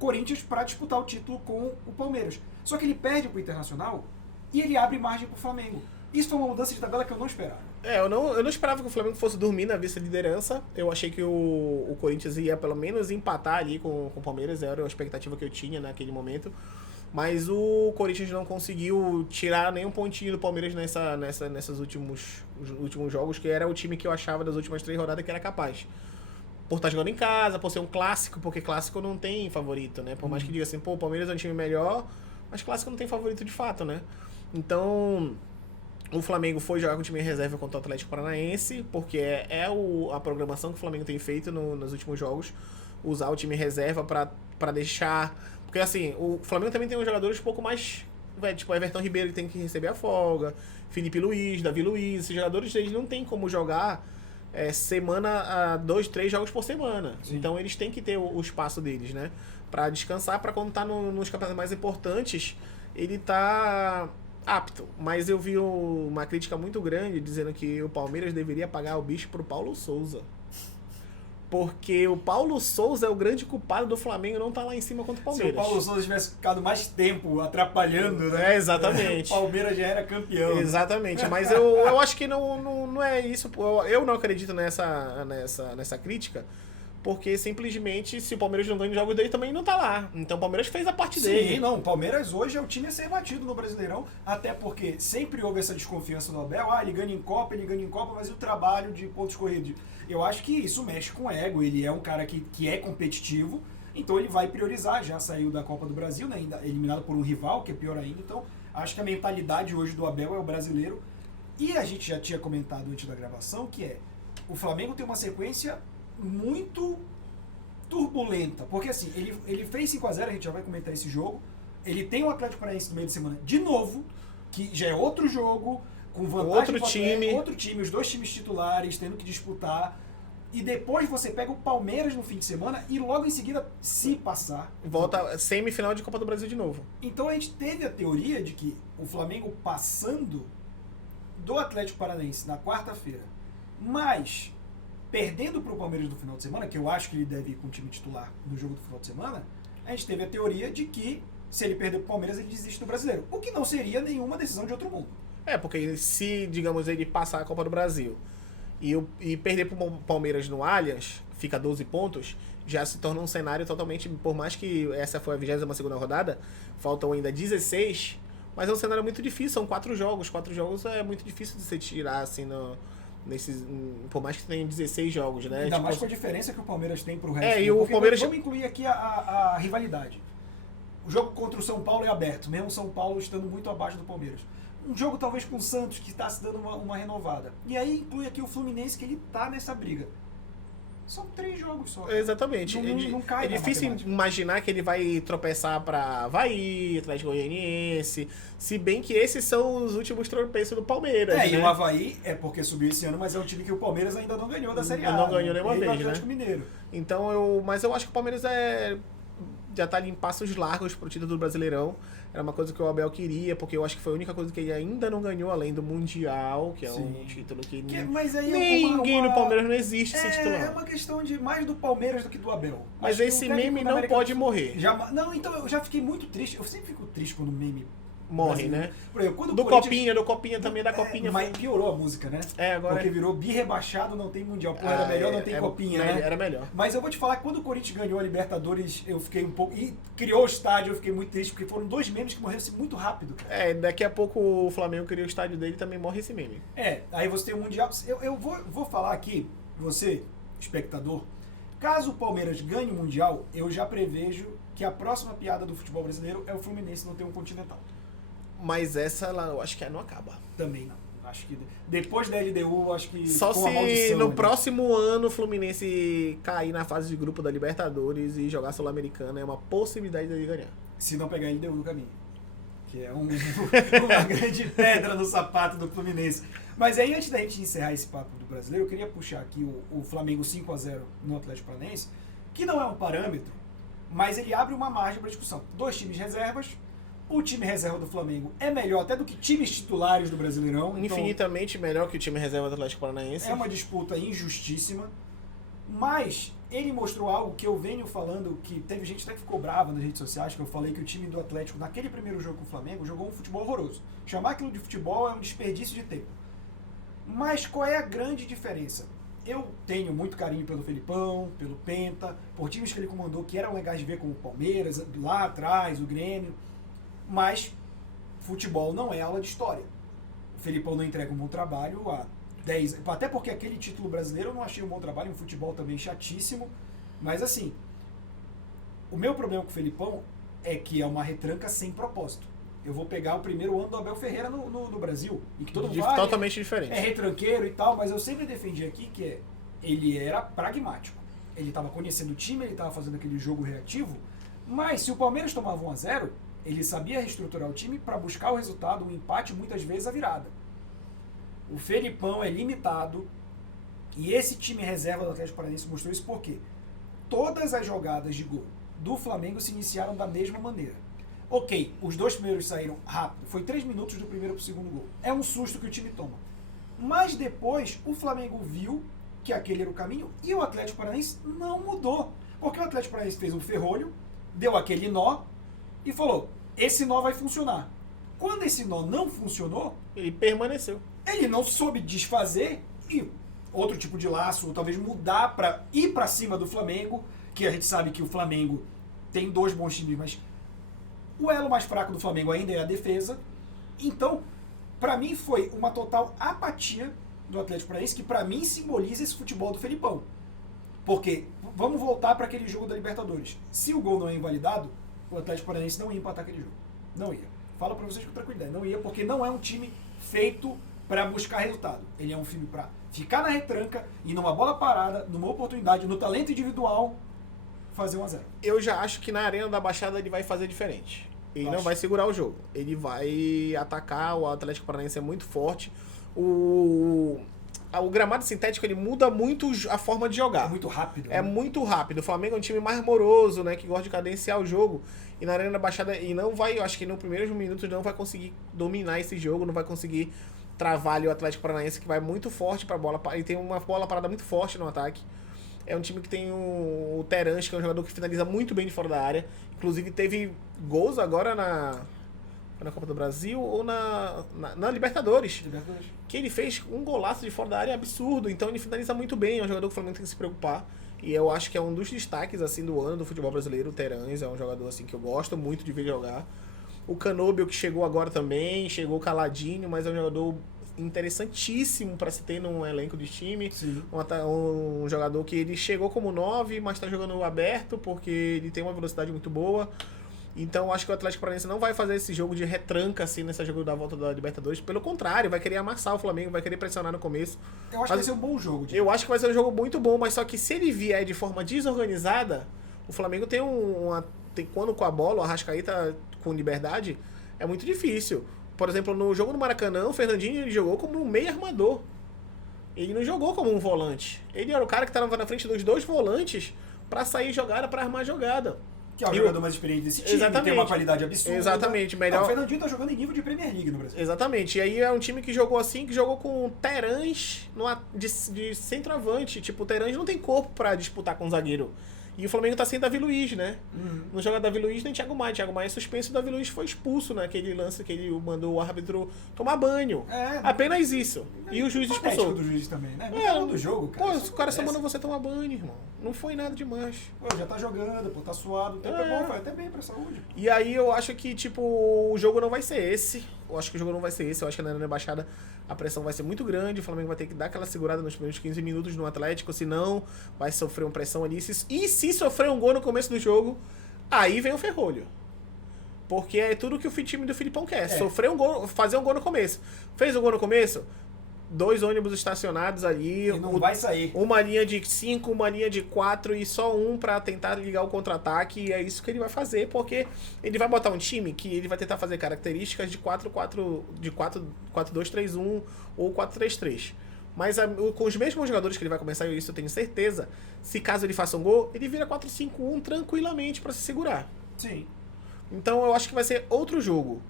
Corinthians para disputar o título com o Palmeiras. Só que ele perde pro Internacional e ele abre margem pro Flamengo. Isso foi uma mudança de tabela que eu não esperava. Eu não esperava que o Flamengo fosse dormir na vice-liderança. Eu achei que o Corinthians ia pelo menos empatar ali com o Palmeiras, era a expectativa que eu tinha naquele momento. Mas o Corinthians não conseguiu tirar nenhum pontinho do Palmeiras nesses últimos jogos, que era o time que eu achava das últimas 3 rodadas que era capaz. Por estar jogando em casa, por ser um clássico, porque clássico não tem favorito, né? Por mais que diga assim, pô, o Palmeiras é um time melhor, mas clássico não tem favorito de fato, né? Então, o Flamengo foi jogar com o time em reserva contra o Atlético Paranaense, porque a programação que o Flamengo tem feito nos últimos jogos, usar o time em reserva pra deixar... Porque assim, o Flamengo também tem uns jogadores um pouco mais... Tipo, Everton Ribeiro que tem que receber a folga, Felipe Luiz, Davi Luiz, esses jogadores eles não tem como jogar semana, 2, 3 jogos por semana. Sim. Então eles têm que ter o espaço deles, né? Pra descansar, pra quando tá nos campeonatos mais importantes, ele tá apto. Mas eu vi uma crítica muito grande dizendo que o Palmeiras deveria pagar o bicho pro Paulo Souza. Porque o Paulo Souza é o grande culpado do Flamengo não estar lá em cima contra o Palmeiras. Se o Paulo Souza tivesse ficado mais tempo atrapalhando, né? Exatamente. O Palmeiras já era campeão. Exatamente, mas eu acho que não é isso. Eu não acredito nessa crítica, porque simplesmente se o Palmeiras não ganha os jogos dele, também não tá lá. Então o Palmeiras fez a parte dele. Sim, não, o Palmeiras hoje é o time a ser batido no Brasileirão, até porque sempre houve essa desconfiança do Abel, ele ganha em Copa, mas e o trabalho de pontos corridos? Eu acho que isso mexe com o ego, ele é um cara que é competitivo, então ele vai priorizar, já saiu da Copa do Brasil, né, ainda eliminado por um rival, que é pior ainda, então acho que a mentalidade hoje do Abel é o brasileiro, e a gente já tinha comentado antes da gravação, que o Flamengo tem uma sequência muito turbulenta, porque assim, ele fez 5-0, a gente já vai comentar esse jogo, ele tem o Atlético Paranaense no meio de semana de novo, que já é outro jogo, com vantagem outro time, os 2 times titulares tendo que disputar, e depois você pega o Palmeiras no fim de semana e logo em seguida, se passar, volta semifinal de Copa do Brasil de novo. Então a gente teve a teoria de que o Flamengo passando do Atlético Paranaense na quarta-feira, mas perdendo para o Palmeiras no final de semana, que eu acho que ele deve ir com o time titular no jogo do final de semana, a gente teve a teoria de que se ele perder para o Palmeiras, ele desiste do Brasileiro. O que não seria nenhuma decisão de outro mundo. Porque se, digamos, ele passar a Copa do Brasil e perder para o Palmeiras no Allianz, fica 12 pontos, já se torna um cenário totalmente, por mais que essa foi a 22ª rodada, faltam ainda 16, mas é um cenário muito difícil, são 4 jogos. 4 jogos é muito difícil de você tirar, assim, por mais que tenha 16 jogos, né? Ainda mais com a diferença que o Palmeiras tem pro resto. E o Palmeiras... Vamos incluir aqui a rivalidade. O jogo contra o São Paulo é aberto, mesmo o São Paulo estando muito abaixo do Palmeiras. Um jogo talvez com o Santos, que está se dando uma renovada. E aí inclui aqui o Fluminense, que ele tá nessa briga. São 3 jogos só. Exatamente. Não cai é difícil imaginar que ele vai tropeçar pra Havaí, Atlético Goianiense, se bem que esses são os últimos tropeços do Palmeiras, né? E o Havaí é porque subiu esse ano, mas é um time que o Palmeiras ainda não ganhou da Série A. Não ganhou nenhuma vez, Atlético né? Mineiro. Então mas eu acho que o Palmeiras já tá ali em passos largos pro título do Brasileirão. Era uma coisa que o Abel queria, porque eu acho que foi a única coisa que ele ainda não ganhou, além do Mundial, que é um título que mas aí ninguém no Palmeiras não existe sem titular. É uma questão de mais do Palmeiras do que do Abel. Mas esse meme não pode morrer. Não, então eu já fiquei muito triste. Eu sempre fico triste quando o meme morre, né? Por exemplo, quando o Do Corinthians... Copinha também, da Copinha. Mas piorou a música, né? Agora... Porque virou bi-rebaixado, não tem Mundial. Pô, era melhor, não tem Copinha, né? Era melhor. Mas eu vou te falar que quando o Corinthians ganhou a Libertadores, eu fiquei um pouco... E criou o estádio, eu fiquei muito triste, porque foram 2 memes que morreram assim, muito rápido, cara. Daqui a pouco o Flamengo cria o estádio dele e também morre esse meme. Aí você tem o Mundial... Eu vou falar aqui, você, espectador, caso o Palmeiras ganhe o Mundial, eu já prevejo que a próxima piada do futebol brasileiro é o Fluminense não ter um Continental. Mas essa, eu acho que não acaba. Também não. Acho que depois da LDU, acho que só ficou uma se maldição, no né? próximo ano o Fluminense cair na fase de grupo da Libertadores e jogar Sul-Americana, é uma possibilidade de ganhar. Se não pegar a LDU no caminho. Que é uma grande pedra no sapato do Fluminense. Mas aí, antes da gente encerrar esse papo do brasileiro, eu queria puxar aqui o Flamengo 5-0 no Atlético Paranaense, que não é um parâmetro, mas ele abre uma margem para discussão. 2 times reservas. O time reserva do Flamengo é melhor até do que times titulares do Brasileirão. Infinitamente melhor que o time reserva do Atlético Paranaense. É uma disputa injustíssima. Mas ele mostrou algo que eu venho falando, que teve gente até que ficou brava nas redes sociais, que eu falei que o time do Atlético, naquele primeiro jogo com o Flamengo, jogou um futebol horroroso. Chamar aquilo de futebol é um desperdício de tempo. Mas qual é a grande diferença? Eu tenho muito carinho pelo Felipão, pelo Penta, por times que ele comandou que eram legais de ver, como o Palmeiras, lá atrás, o Grêmio. Mas futebol não é aula de história. O Felipão não entrega um bom trabalho há 10... Até porque aquele título brasileiro eu não achei um bom trabalho, um futebol também chatíssimo. Mas assim, o meu problema com o Felipão é que é uma retranca sem propósito. Eu vou pegar o primeiro ano do Abel Ferreira no Brasil. E que todo mundo fala, totalmente diferente. É retranqueiro e tal, mas eu sempre defendi aqui que ele era pragmático. Ele estava conhecendo o time, ele estava fazendo aquele jogo reativo. Mas se o Palmeiras tomava 1-0... ele sabia reestruturar o time para buscar o resultado, o empate, muitas vezes a virada. O Felipão é limitado e esse time reserva do Atlético Paranaense mostrou isso porque todas as jogadas de gol do Flamengo se iniciaram da mesma maneira. Ok, os 2 primeiros saíram rápido, foi 3 minutos do primeiro para o segundo gol. É um susto que o time toma. Mas depois o Flamengo viu que aquele era o caminho e o Atlético Paranaense não mudou. Porque o Atlético Paranaense fez um ferrolho, deu aquele nó e falou, esse nó vai funcionar. Quando esse nó não funcionou, ele permaneceu. Ele não soube desfazer e outro tipo de laço, ou talvez mudar para ir para cima do Flamengo, que a gente sabe que o Flamengo tem 2 bons times, mas o elo mais fraco do Flamengo ainda é a defesa. Então, para mim foi uma total apatia do Atlético Paranaense, que para mim simboliza esse futebol do Felipão. Porque, vamos voltar para aquele jogo da Libertadores. Se o gol não é invalidado, o Atlético Paranaense não ia empatar aquele jogo. Não ia. Fala pra vocês com tranquilidade. Não ia, porque não é um time feito pra buscar resultado. Ele é um time pra ficar na retranca e numa bola parada, numa oportunidade, no talento individual, fazer 1-0. Eu já acho que na Arena da Baixada ele vai fazer diferente. Ele não vai segurar o jogo. Ele vai atacar, o Atlético Paranaense é muito forte. O gramado sintético, ele muda muito a forma de jogar. É muito rápido. É muito rápido. O Flamengo é um time mais moroso, né? Que gosta de cadenciar o jogo. E na Arena da Baixada, e não vai, eu acho que no primeiros minutos não vai conseguir dominar esse jogo, não vai conseguir travar ali o Atlético Paranaense, que vai muito forte pra bola. E tem uma bola parada muito forte no ataque. É um time que tem o Terence, que é um jogador que finaliza muito bem de fora da área. Inclusive teve gols agora na Copa do Brasil ou na Libertadores. Que ele fez um golaço de fora da área absurdo. Então ele finaliza muito bem. É um jogador que o Flamengo tem que se preocupar. E eu acho que é um dos destaques assim, do ano do futebol brasileiro. O Terence é um jogador assim, que eu gosto muito de ver jogar. O Canóbio, que chegou agora também, chegou caladinho, mas é um jogador interessantíssimo para se ter num elenco de time. Um jogador que ele chegou como 9, mas está jogando aberto porque ele tem uma velocidade muito boa. Então acho que o Atlético Paranaense não vai fazer esse jogo de retranca assim nesse jogo da volta da Libertadores. Pelo contrário, vai querer amassar o Flamengo, vai querer pressionar no começo. Eu acho que vai ser um bom jogo. Eu acho que vai ser um jogo muito bom, mas só que se ele vier de forma desorganizada, o Flamengo tem quando com a bola, o Arrascaeta com liberdade, é muito difícil. Por exemplo, no jogo no Maracanã, o Fernandinho ele jogou como um meio armador. Ele não jogou como um volante. Ele era o cara que estava na frente dos 2 volantes para sair jogada, para armar jogada. Que é o jogador mais experiente desse time, tem uma qualidade absurda. Exatamente. Melhor... Não, o Fernandinho tá jogando em nível de Premier League no Brasil. Exatamente. E aí é um time que jogou assim, que jogou com Terence de centroavante. Tipo, o Terence não tem corpo pra disputar com um zagueiro E o Flamengo tá sem Davi Luiz, né? Não joga Davi Luiz nem Thiago Maia. Thiago Maia é suspenso e o Davi Luiz foi expulso naquele lance que ele mandou o árbitro tomar banho. Apenas isso. E o juiz expulsou. Do juiz também, né? Não tá do jogo, cara. Pô, o cara só mandou você tomar banho, irmão. Não foi nada demais. Pô, já tá jogando, pô, tá suado. O tempo é bom, vai até bem pra saúde. E aí eu acho que, tipo, o jogo não vai ser esse. Eu acho que na Arena Baixada a pressão vai ser muito grande. O Flamengo vai ter que dar aquela segurada nos primeiros 15 minutos no Atlético, senão vai sofrer uma pressão ali. E se sofrer um gol no começo do jogo, aí vem o ferrolho. Porque é tudo que o time do Filipão quer. Sofrer um gol, fazer um gol no começo. Fez um gol no começo? 2 ônibus estacionados ali. E não vai sair. Uma linha de 5, uma linha de 4 e só um pra tentar ligar o contra-ataque. E é isso que ele vai fazer, porque ele vai botar um time que ele vai tentar fazer características de 4-2-3-1 ou 4-3-3. Mas com os mesmos jogadores que ele vai começar, isso eu tenho certeza, se caso ele faça um gol, ele vira 4-5-1 tranquilamente pra se segurar. Sim. Então eu acho que vai ser outro jogo.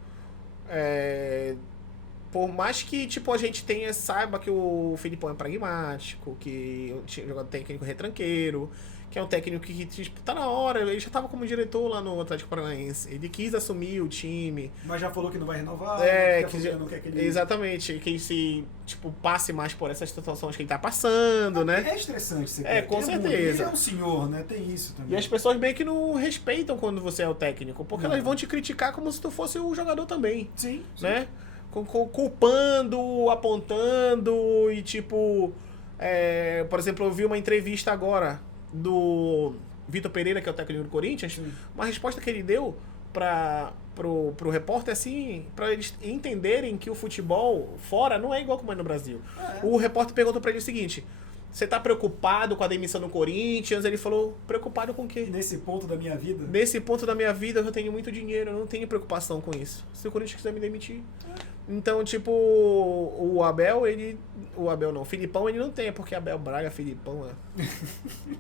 Por mais que tipo, a gente saiba que o Filipão é pragmático, que o jogador técnico retranqueiro, que é um técnico que tipo, tá na hora, ele já tava como diretor lá no Atlético Paranaense, ele quis assumir o time. Mas já falou que não vai renovar, não quer que ele... Exatamente, que se tipo, passe mais por essas situações que ele tá passando, né? É estressante você com certeza. Ele é um senhor, né? Tem isso também. E as pessoas meio que não respeitam quando você é o técnico, porque elas vão te criticar como se tu fosse o jogador também. Sim. Né? Culpando, apontando e tipo... por exemplo, eu vi uma entrevista agora do Vitor Pereira, que é o técnico do Corinthians, uma resposta que ele deu pro repórter, assim, pra eles entenderem que o futebol fora não é igual como é no Brasil. O repórter perguntou pra ele o seguinte: você tá preocupado com a demissão do Corinthians? Ele falou, preocupado com o quê? Nesse ponto da minha vida? Nesse ponto da minha vida eu tenho muito dinheiro, eu não tenho preocupação com isso. Se o Corinthians quiser me demitir... Então, tipo, o Filipão ele não tem, porque Abel Braga, Filipão,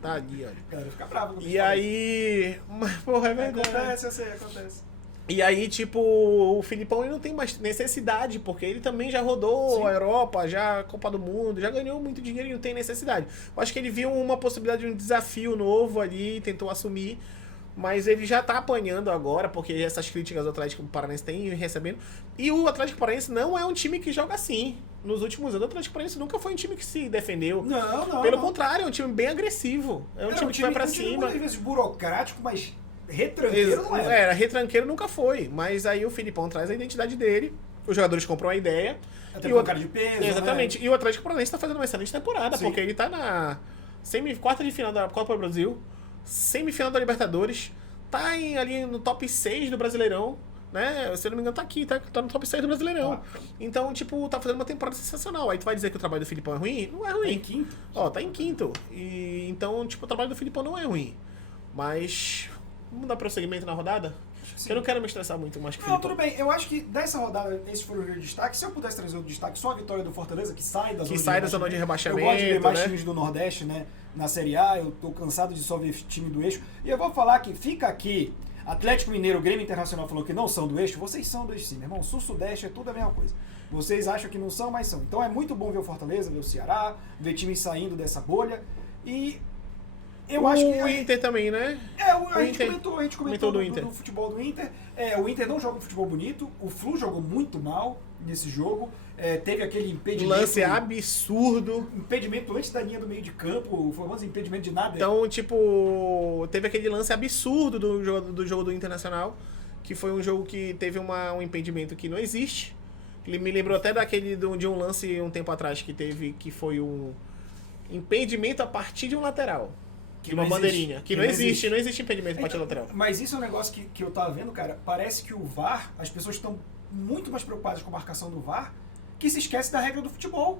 tá ali, olha. Cara, fica bravo com E aí... Mas, porra, é verdade. Acontece, eu sei, acontece. E aí, tipo, o Filipão ele não tem mais necessidade, porque ele também já rodou a Europa, já a Copa do Mundo, já ganhou muito dinheiro e não tem necessidade. Eu acho que ele viu uma possibilidade de um desafio novo ali, tentou assumir, mas ele já tá apanhando agora, porque essas críticas o Atlético Paranaense tem recebendo. E o Atlético Paranaense não é um time que joga assim. Nos últimos anos, o Atlético Paranaense nunca foi um time que se defendeu. Não. Pelo contrário, é um time bem agressivo. É um time que vai pra cima. Muitas vezes burocrático, mas retranqueiro não era. Era, retranqueiro nunca foi. Mas aí o Filipão traz a identidade dele, os jogadores compram a ideia. Até com cara de peso. Exatamente. Né? E o Atlético Paranaense tá fazendo uma excelente temporada, porque ele tá na quarta de final da Copa do Brasil, semifinal da Libertadores, tá ali no top 6 do Brasileirão, né? Se eu não me engano, tá aqui, tá no top 6 do Brasileirão. Então, tipo, tá fazendo uma temporada sensacional. Aí tu vai dizer que o trabalho do Filipão é ruim? Não é ruim. Tá em quinto? Tá em quinto. E, então, tipo, o trabalho do Filipão não é ruim. Mas, vamos dar prosseguimento na rodada? Eu não quero me estressar muito mais que o Filipão. Não, tudo bem. Eu acho que dessa rodada, esses foram os destaques. Se eu pudesse trazer outro destaque, só a vitória do Fortaleza, que sai da zona de rebaixamento. Eu gosto de ver mais times do Nordeste, né? Na Série A, eu tô cansado de só ver time do eixo. E eu vou falar que fica aqui, Atlético Mineiro, Grêmio Internacional falou que não são do eixo. Vocês são do eixo sim, meu irmão. Sul-Sudeste é tudo a mesma coisa. Vocês acham que não são, mas são. Então é muito bom ver o Fortaleza, ver o Ceará, ver times saindo dessa bolha. E eu acho que... O Inter também, né? A gente comentou do futebol do Inter. O Inter não joga um futebol bonito. O Flu jogou muito mal nesse jogo. Teve aquele impedimento... Lance absurdo. Impedimento antes da linha do meio de campo. O famoso impedimento de nada. Então, tipo... Teve aquele lance absurdo do jogo do Internacional. Que foi um jogo que teve um impedimento que não existe. Ele me lembrou até de um lance um tempo atrás que foi um impedimento a partir de um lateral. De uma bandeirinha. Que não existe impedimento a partir de lateral. Mas isso é um negócio que eu tava vendo, cara. Parece que o VAR, as pessoas estão muito mais preocupadas com a marcação do VAR, que se esquece da regra do futebol.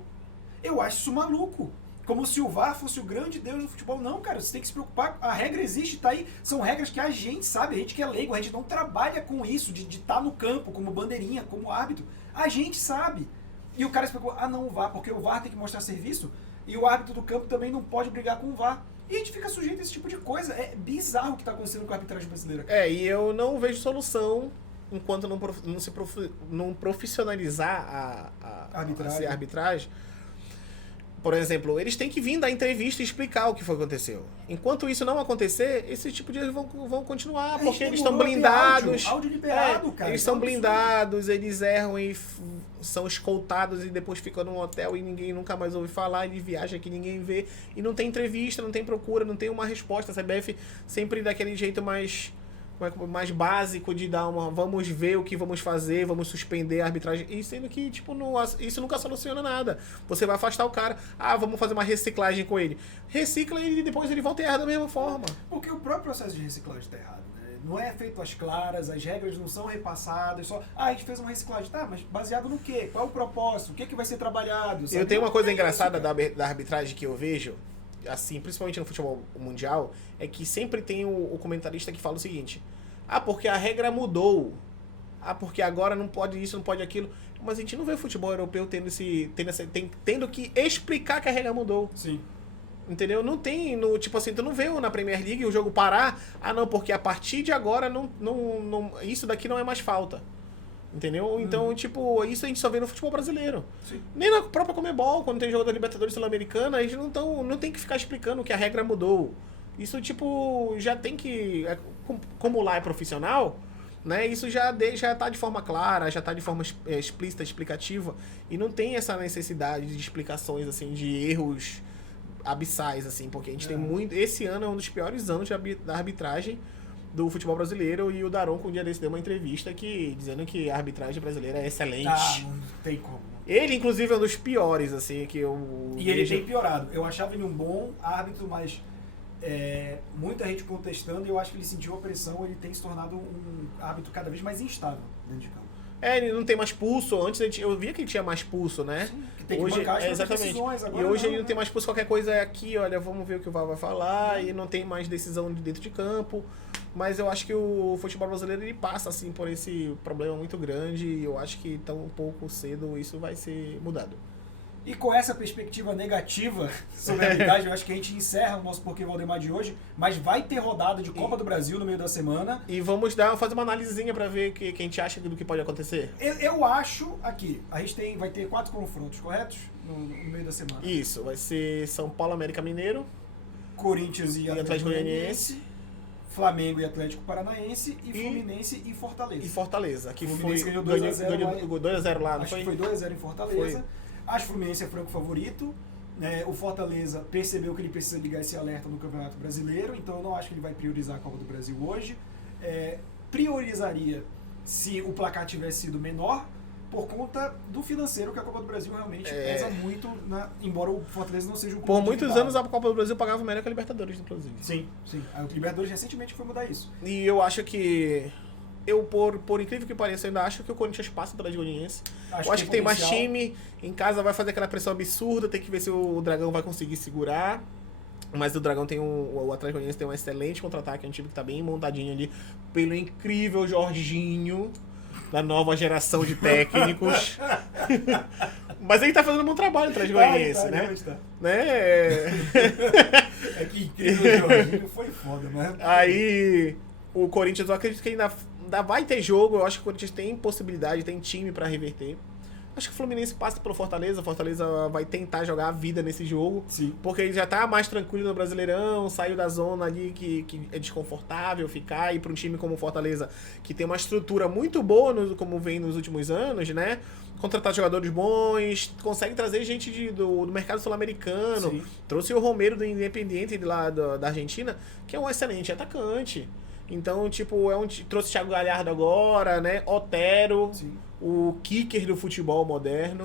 Eu acho isso maluco. Como se o VAR fosse o grande deus do futebol. Não, cara, você tem que se preocupar. A regra existe, tá aí. São regras que a gente sabe, a gente que é leigo, a gente não trabalha com isso, de estar no campo, como bandeirinha, como árbitro. A gente sabe. E o cara se preocupa, não, o VAR, porque o VAR tem que mostrar serviço, e o árbitro do campo também não pode brigar com o VAR. E a gente fica sujeito a esse tipo de coisa. É bizarro o que está acontecendo com a arbitragem brasileira. E eu não vejo solução enquanto não profissionalizar a arbitragem. Por exemplo, eles têm que vir dar entrevista e explicar o que foi que aconteceu. Enquanto isso não acontecer, esse tipo de erros vão continuar, porque eles estão blindados. Áudio liberado, cara. Eles são blindados, eles erram e são escoltados e depois ficam num hotel e ninguém nunca mais ouve falar, ele viaja que ninguém vê. E não tem entrevista, não tem procura, não tem uma resposta. A CBF sempre daquele jeito mais básico de dar vamos ver o que vamos fazer, vamos suspender a arbitragem, e sendo que, tipo, isso nunca soluciona nada. Você vai afastar o cara, vamos fazer uma reciclagem com ele. Recicla ele e depois ele volta a errar da mesma forma. Porque o próprio processo de reciclagem está errado, né? Não é feito às claras, as regras não são repassadas, só, a gente fez uma reciclagem, tá, mas baseado no quê? Qual é o propósito? O que vai ser trabalhado? Sabe? Eu tenho uma coisa engraçada da arbitragem que eu vejo, assim, principalmente no futebol mundial, é que sempre tem o comentarista que fala o seguinte: porque a regra mudou, porque agora não pode isso, não pode aquilo. Mas a gente não vê o futebol europeu tendo que explicar que a regra mudou. Sim. Entendeu? Não tem, tipo assim, tu não vê na Premier League o jogo parar, não, porque a partir de agora isso daqui não é mais falta. Entendeu? Então, tipo, isso a gente só vê no futebol brasileiro. Sim. Nem na própria Comebol, quando tem jogo da Libertadores Sul-Americana, a gente não tem que ficar explicando que a regra mudou. Isso, tipo, já tem que... Como lá é profissional, né? Isso já tá de forma clara, já tá de forma explícita, explicativa. E não tem essa necessidade de explicações, assim, de erros abissais, assim. Porque a gente tem muito... Esse ano é um dos piores anos da arbitragem do futebol brasileiro, e o Daronco um dia desse deu uma entrevista dizendo que a arbitragem brasileira é excelente. Não tem como. Ele, inclusive, é um dos piores, assim, que eu... E ele tem piorado. Eu achava ele um bom árbitro, mas muita gente contestando, e eu acho que ele sentiu a pressão, ele tem se tornado um árbitro cada vez mais instável dentro de campo. Ele não tem mais pulso. Antes eu via que ele tinha mais pulso, né? Sim, que tem que hoje, bancar as exatamente. agora E hoje não, ele não tem mais pulso, qualquer coisa é aqui, olha, vamos ver o que o VAR vai falar, e não tem mais decisão de dentro de campo. Mas eu acho que o futebol brasileiro ele passa assim por esse problema muito grande, e eu acho que tão pouco cedo isso vai ser mudado. E com essa perspectiva negativa sobre a arbitragem, eu acho que a gente encerra o nosso Porquê Valdemar de hoje, mas vai ter rodada de Copa do Brasil no meio da semana. E vamos fazer uma análisezinha pra ver o que a gente acha do que pode acontecer. Eu acho, aqui, a gente vai ter 4 confrontos, corretos? No meio da semana. Isso, vai ser São Paulo, América Mineiro, Corinthians e Atlético Goianiense, Flamengo e Atlético Paranaense, e Fluminense e Fortaleza. E Fortaleza, que Fluminense foi ganhou 2x0 lá, não acho foi? que foi 2x0 em Fortaleza. Acho que o Fluminense é franco favorito. O Fortaleza percebeu que ele precisa ligar esse alerta no Campeonato Brasileiro, então eu não acho que ele vai priorizar a Copa do Brasil hoje. Priorizaria se o placar tivesse sido menor, por conta do financeiro, que a Copa do Brasil realmente pesa muito, embora o Fortaleza não seja um clube. Por muitos anos a Copa do Brasil pagava melhor que a Libertadores, inclusive. Sim. O Libertadores recentemente foi mudar isso. E eu acho que... por incrível que pareça, eu ainda acho que o Corinthians passa do Atlético Goianiense. Eu acho que tem mais time, em casa vai fazer aquela pressão absurda, tem que ver se o Dragão vai conseguir segurar. Mas o Dragão o Atlético Goianiense tem um excelente contra-ataque, é um time que tá bem montadinho ali, pelo incrível Jorginho, da nova geração de técnicos. Mas ele tá fazendo um bom trabalho, o Atlético Goianiense, né? É que incrível, o Jorginho foi foda, né? Aí... O Corinthians, eu acredito que ainda vai ter jogo. Eu acho que o Corinthians tem possibilidade, tem time pra reverter. Acho que o Fluminense passa pelo Fortaleza. O Fortaleza vai tentar jogar a vida nesse jogo. Sim. Porque ele já tá mais tranquilo no Brasileirão, saiu da zona ali que é desconfortável ficar. E pra um time como o Fortaleza, que tem uma estrutura muito boa, como vem nos últimos anos, né? Contratar jogadores bons, consegue trazer gente do mercado sul-americano. Sim. Trouxe o Romero do Independiente de lá da Argentina, que é um excelente atacante. Então, tipo, trouxe o Thiago Galhardo agora, né? Otero, Sim. O kicker do futebol moderno.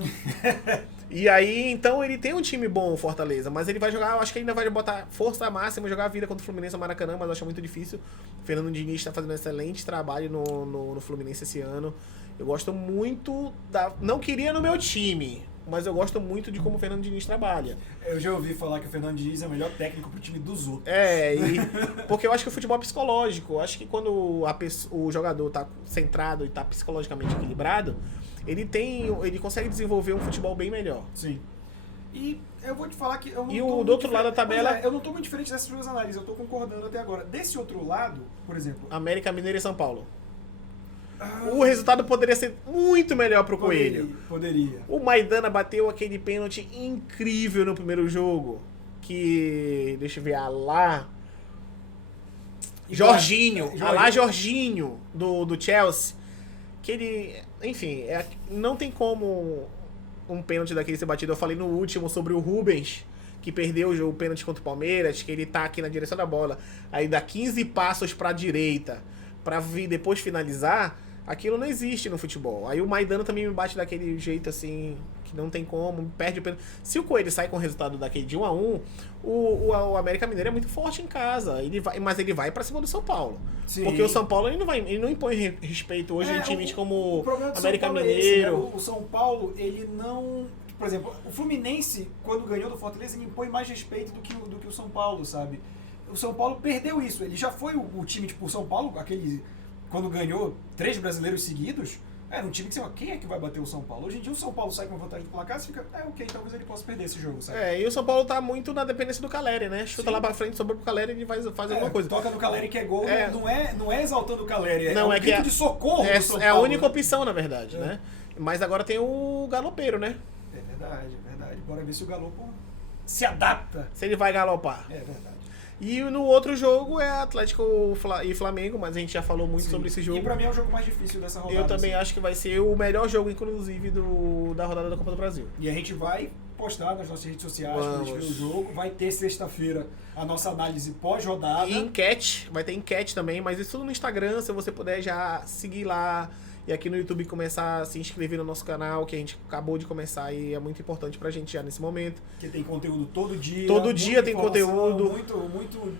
E aí, então, ele tem um time bom, o Fortaleza, mas ele vai jogar, eu acho que ele ainda vai botar força máxima, jogar a vida contra o Fluminense no Maracanã, mas eu acho muito difícil. O Fernando Diniz está fazendo um excelente trabalho no Fluminense esse ano. Eu gosto muito não queria no meu time, mas eu gosto muito de como o Fernando Diniz trabalha. Eu já ouvi falar que o Fernando Diniz é o melhor técnico pro time dos outros. Porque eu acho que o futebol é psicológico. Eu acho que quando o jogador tá centrado e tá psicologicamente equilibrado, ele consegue desenvolver um futebol bem melhor. Sim. E eu vou te falar que eu não do outro lado da tabela... eu não tô muito diferente dessas duas análises, eu tô concordando até agora. Desse outro lado, por exemplo... América Mineiro e São Paulo. o resultado poderia ser muito melhor pro Coelho. Poderia. O Maidana bateu aquele pênalti incrível no primeiro jogo. Que. Deixa eu ver, Alá. Jorginho. Alá Jorginho, do Chelsea. Que ele. Enfim, não tem como um pênalti daquele ser batido. Eu falei no último sobre o Rubens, que perdeu o pênalti contra o Palmeiras, que ele tá aqui na direção da bola. Aí dá 15 passos pra direita pra vir depois finalizar. Aquilo não existe no futebol. Aí o Maidana também me bate daquele jeito assim, que não tem como, perde o pênalti. Se o Coelho sai com o resultado daquele de 1-1, o América Mineiro é muito forte em casa. Mas ele vai pra cima do São Paulo. Sim. Porque o São Paulo ele não impõe respeito hoje em times como o América Mineiro. Esse, né? O São Paulo, ele não. Por exemplo, o Fluminense, quando ganhou do Fortaleza, ele impõe mais respeito do que o São Paulo, sabe? O São Paulo perdeu isso. Ele já foi o time, tipo, o São Paulo, quando ganhou 3 brasileiros seguidos, era um time que, quem é que vai bater o São Paulo? Hoje em dia o São Paulo sai com uma vantagem do placar, você fica, ok, talvez ele possa perder esse jogo, sabe? E o São Paulo tá muito na dependência do Caleri, né? Chuta lá pra frente, sobrou pro Caleri e ele faz alguma coisa. Toca no Caleri que é gol, não é exaltando o Caleri, não, um grito de socorro do São Paulo. É a única opção, na verdade, né? Mas agora tem o galopeiro, né? É verdade. Bora ver se o Galopo se adapta. Se ele vai galopar. É verdade. E no outro jogo é Atlético e Flamengo, mas a gente já falou muito sobre esse jogo. E pra mim é o jogo mais difícil dessa rodada. Eu também acho que vai ser o melhor jogo, inclusive, da rodada da Copa do Brasil. E a gente vai postar nas nossas redes sociais pra gente ver o jogo. Vai ter sexta-feira a nossa análise pós-rodada. E enquete, vai ter enquete também, mas isso tudo no Instagram, se você puder já seguir lá. E aqui no YouTube começar a se inscrever no nosso canal, que a gente acabou de começar e é muito importante pra gente já nesse momento. Que tem conteúdo todo dia. Todo dia tem conteúdo. Muito.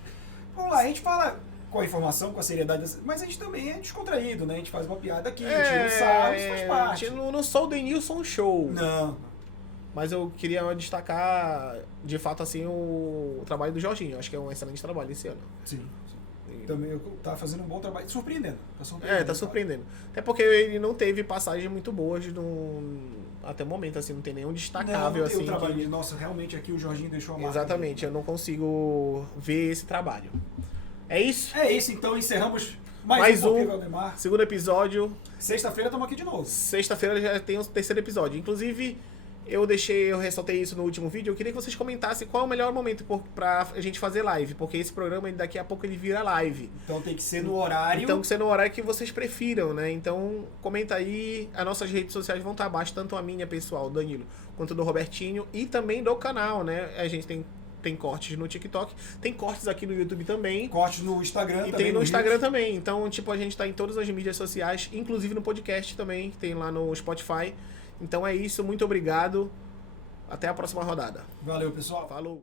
Vamos lá, a gente fala com a informação, com a seriedade, mas a gente também é descontraído, né? A gente faz uma piada aqui, a gente não sabe, isso faz parte. Eu não sou o Denilson Show. Não. Mas eu queria destacar, de fato, assim, o trabalho do Jorginho. Eu acho que é um excelente trabalho esse ano. Sim. Também tá fazendo um bom trabalho, surpreendendo. Tá surpreendendo. Até porque ele não teve passagens muito boas até o momento, assim, não tem nenhum destacável, não tem assim. O trabalho nossa, realmente aqui o Jorginho deixou a marca. Exatamente, eu não consigo ver esse trabalho. É isso? É isso, então encerramos mais um Valdemar. Segundo episódio. Sexta-feira estamos aqui de novo. Sexta-feira já tem o terceiro episódio. Inclusive, eu ressaltei isso no último vídeo. Eu queria que vocês comentassem qual é o melhor momento pra gente fazer live, porque esse programa daqui a pouco ele vira live. Então tem que ser no horário. Então tem que ser no horário que vocês prefiram, né? Então comenta aí, as nossas redes sociais vão estar abaixo, tanto a minha pessoal, Danilo, quanto do Robertinho e também do canal, né? A gente tem cortes no TikTok, tem cortes aqui no YouTube também. Cortes no Instagram e também. Tem no Instagram também. Então, tipo, a gente tá em todas as mídias sociais, inclusive no podcast também, que tem lá no Spotify. Então é isso, muito obrigado. Até a próxima rodada. Valeu, pessoal. Falou.